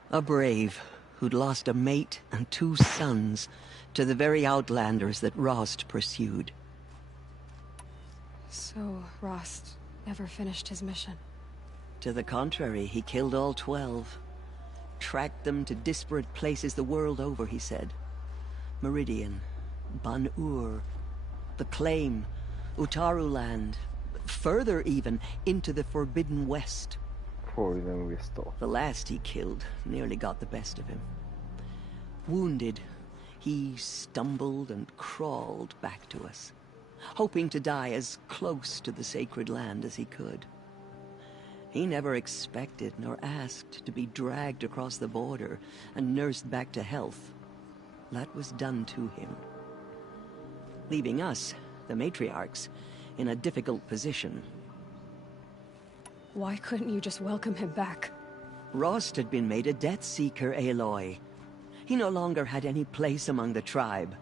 A brave who'd lost a mate and 2 sons to the very Outlanders that Rost pursued. So Rost never finished his mission? To the contrary, he killed all 12. Tracked them to disparate places the world over, he said. Meridian, Ban-Ur, the Claim, Utaru Land, further even, into the Forbidden West. Forbidden West. The last he killed nearly got the best of him. Wounded, he stumbled and crawled back to us, hoping to die as close to the Sacred Land as he could. He never expected nor asked to be dragged across the border and nursed back to health. That was done to him. Leaving us, the matriarchs, in a difficult position. Why couldn't you just welcome him back? Rost had been made a Death Seeker, Aloy. He no longer had any place among the tribe.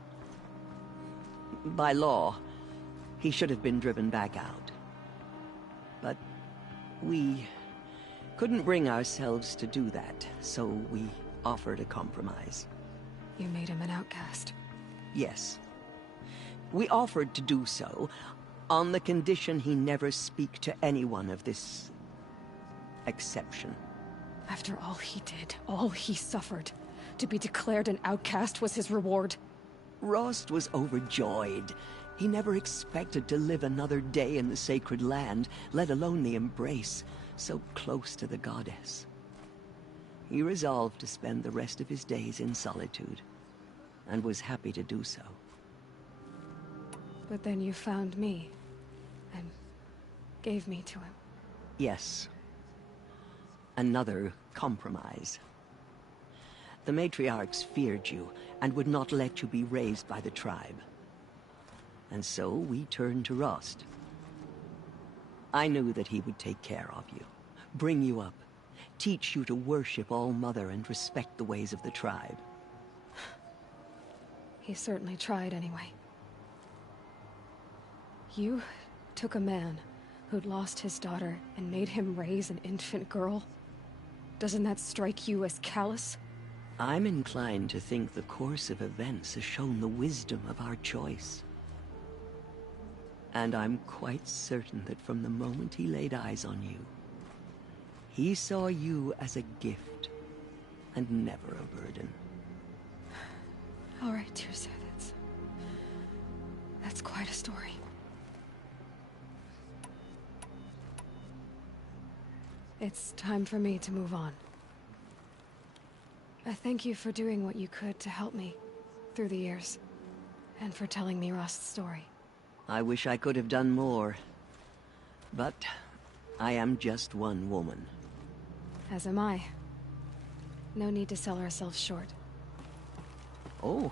By law, he should have been driven back out. But we couldn't bring ourselves to do that, so we offered a compromise. You made him an outcast? Yes. We offered to do so, on the condition he never speak to anyone of this exception. After all he did, all he suffered, to be declared an outcast was his reward. Rost was overjoyed. He never expected to live another day in the Sacred Land, let alone the embrace, so close to the goddess. He resolved to spend the rest of his days in solitude, and was happy to do so. But then you found me, and gave me to him. Yes. Another compromise. The matriarchs feared you, and would not let you be raised by the tribe. And so we turned to Rost. I knew that he would take care of you, bring you up, teach you to worship All Mother and respect the ways of the tribe. He certainly tried anyway. You took a man who'd lost his daughter and made him raise an infant girl? Doesn't that strike you as callous? I'm inclined to think the course of events has shown the wisdom of our choice. And I'm quite certain that from the moment he laid eyes on you, he saw you as a gift, and never a burden. All right, Teersa, that's quite a story. It's time for me to move on. I thank you for doing what you could to help me through the years, and for telling me Rost's story. I wish I could have done more, but I am just one woman. As am I. No need to sell ourselves short. Oh,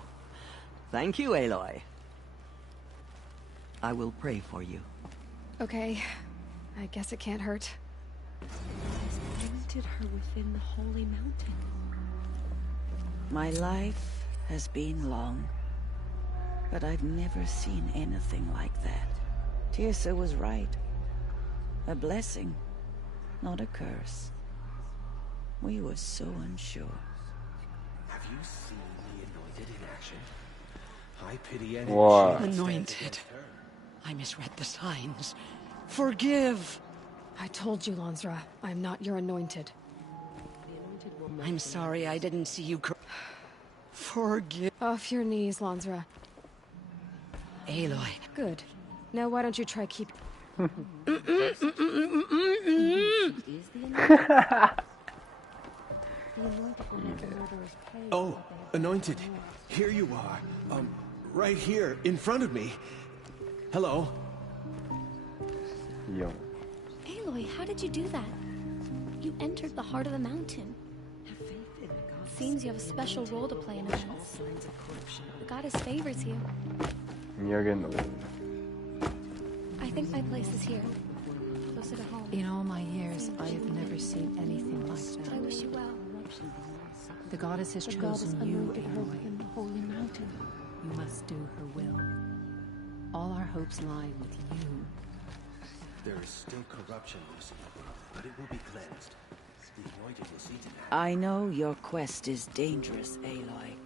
thank you, Aloy. I will pray for you. Okay, I guess it can't hurt. Planted her within the holy mountain. My life has been long, but I've never seen anything like that. Tirsa was right. A blessing, not a curse. We were so unsure. Have you seen the Anointed in action? I pity any Wow. Anointed. I misread the signs. Forgive! I told you, Lansra, I'm not your anointed. I'm sorry I didn't see you. Forgive. Off your knees, Lansra. Aloy. Good. Now why don't you try keep... Oh, Anointed. Here you are. Right here, in front of me. Hello. Yo. Aloy, how did you do that? You entered the heart of the mountain. Seems you have a special role to play in events. The goddess favors you. 見上げんの I think my place is here, closer to home. In all my years, I have never seen anything like that. I wish you well. The goddess has chosen you, Aloy. In the holy mountain. You must do her will. All our hopes lie with you. There is still corruption, Lucy, but it will be cleansed. The Anointed will see to that. I know your quest is dangerous, Aloy,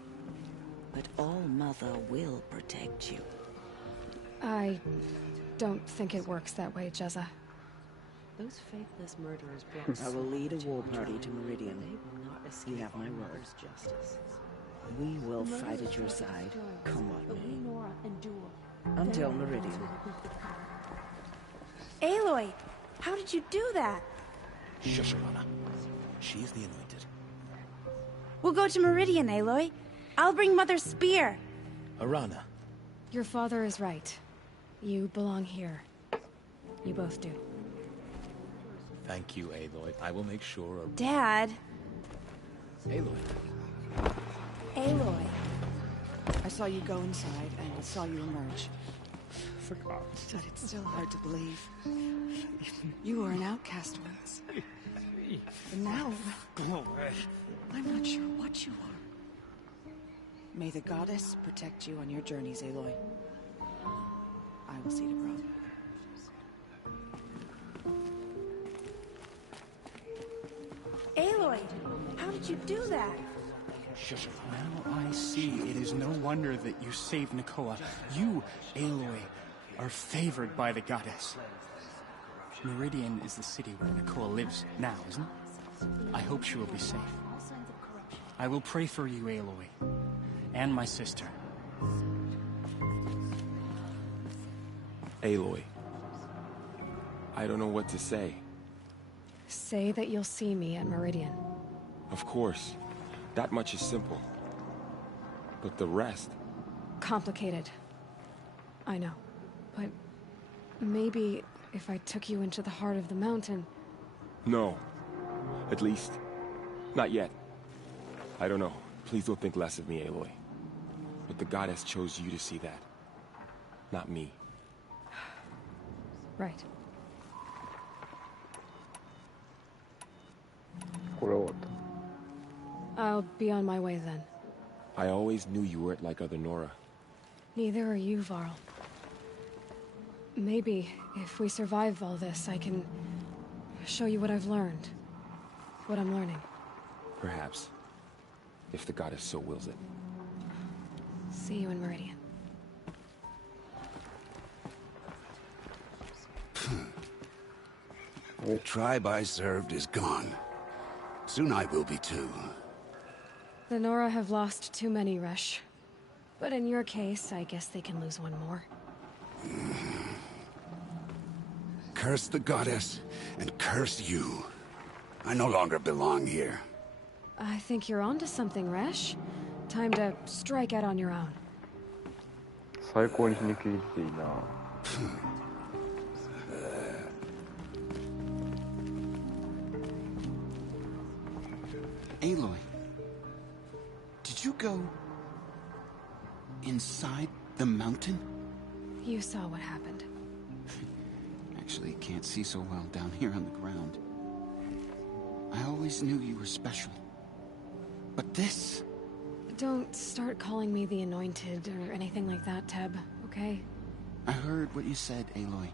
but All-Mother will protect you. I don't think it works that way, Jezza. Those faithless murderers brought I will lead a war party to Meridian. They will not escape. You have my word. Justice. We will fight at your side, come what may. Nora and Duel. Until Meridian. Aloy, how did you do that? Shush, Arana. She's the Anointed. We'll go to Meridian, Aloy. I'll bring Mother's spear. Arana. Your father is right. You belong here. You both do. Thank you, Aloy. I will make sure. Dad. Aloy. Aloy. I saw you go inside, and I saw you emerge. Forgot. But it's still hard to believe. You were an outcast once. And now... I'm not sure what you are. May the goddess protect you on your journeys, Aloy. I will see to Brom. Aloy, how did you do that? Now I see. It is no wonder that you saved Nakoa. You, Aloy, are favored by the goddess. Meridian is the city where Nakoa lives now, isn't it? I hope she will be safe. I will pray for you, Aloy, and my sister. Aloy. I don't know what to say. Say that you'll see me at Meridian. Of course. That much is simple. But the rest... Complicated. I know. But maybe if I took you into the heart of the mountain... No. At least, not yet. I don't know. Please don't think less of me, Aloy. But the goddess chose you to see that. Not me. Right. これ終わった I'll be on my way then. I always knew you weren't like other Nora. Neither are you, Varl. Maybe, if we survive all this, I can show you what I've learned. What I'm learning. Perhaps. If the goddess so wills it. See you in Meridian. The tribe I served is gone. Soon I will be too. The Nora have lost too many, Resh. But in your case, I guess they can lose one more. Curse the goddess, and curse you. I no longer belong here. I think you're onto something, Resh. Time to strike out on your own. 最高に皮肉言っていいな Aloy, did you go inside the mountain? You saw what happened. actually can't see so well down here on the ground. I always knew you were special. But this... Don't start calling me the Anointed or anything like that, Teb, okay? I heard what you said, Aloy.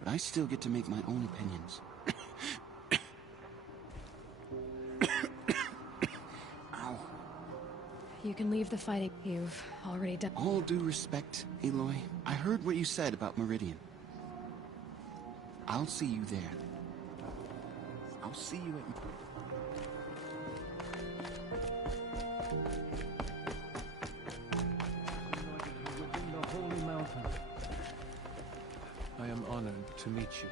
But I still get to make my own opinions. Ow. You can leave the fighting. You've already done... All due respect, Aloy, I heard what you said about Meridian. I'll see you there. I'll see you at... Within the Holy Mountain. I am honored to meet you.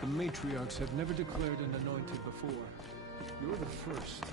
The matriarchs have never declared an anointed before. You're the first.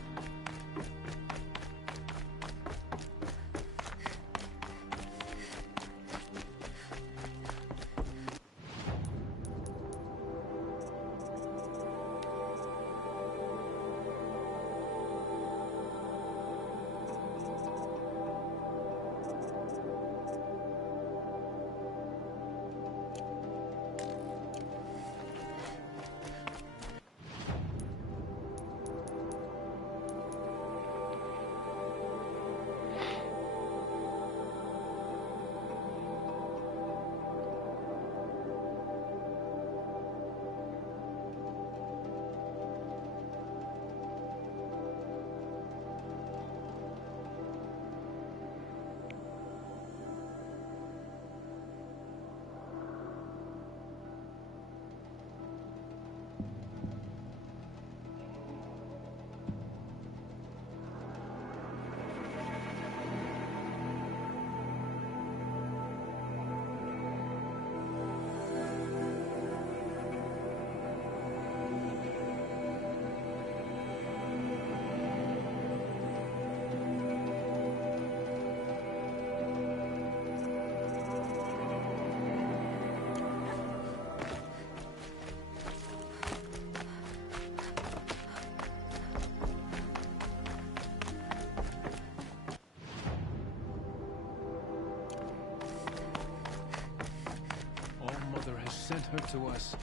All-Mother has sent her to us.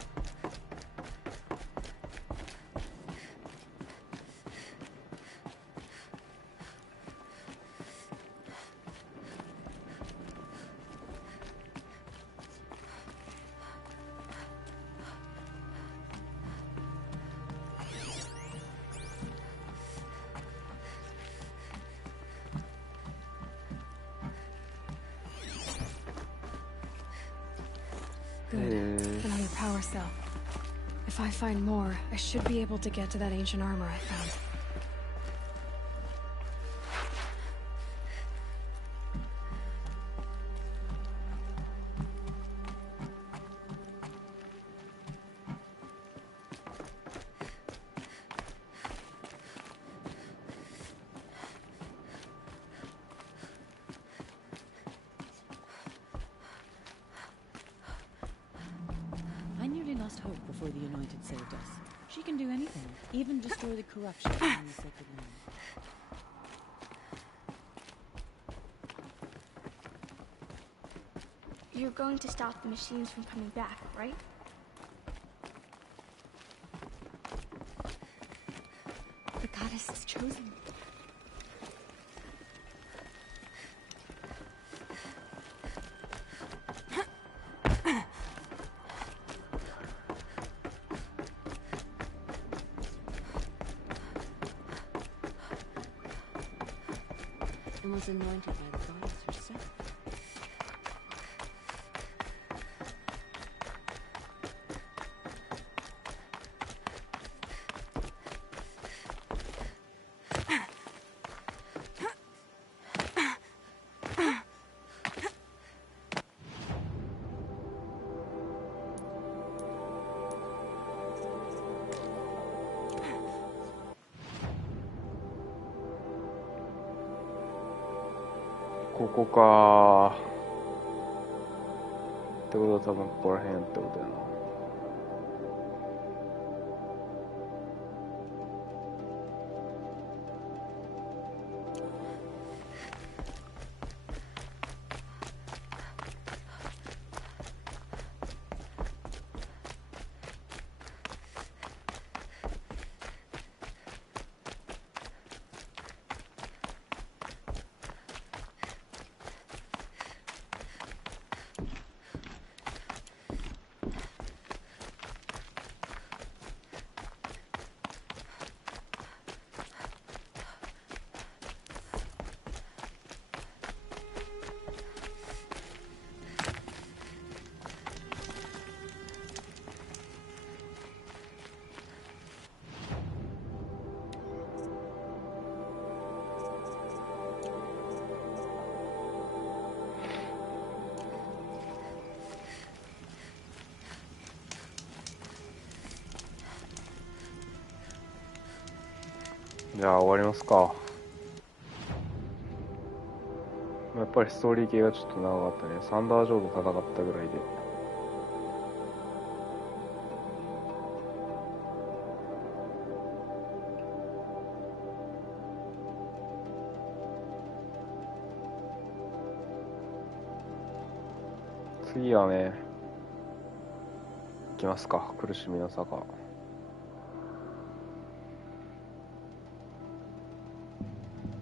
Good. Another power cell. If I find more, I should be able to get to that ancient armor I found. I nearly lost hope before the Anointed saved us. She can do anything, even destroy the corruption in the Sacred Land. You're going to stop the machines from coming back, right? The goddess is chosen. And was anointed by the goddess herself.ここか。ってことは多分ここら辺ってことやな。じゃあ終わりますか。やっぱりストーリー系がちょっと長かったね。サンダージョーと戦ったぐらいで。次はね、行きますか。苦しみの坂。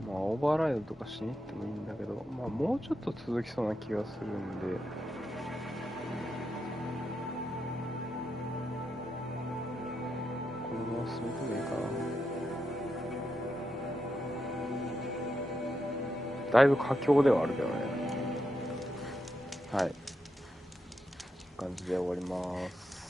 まあオーバーライドとかしに行ってもいいんだけど、まあもうちょっと続きそうな気がするんで、このまま進めてもいいかな。だいぶ佳境ではあるけどね。はい。感じで終わります。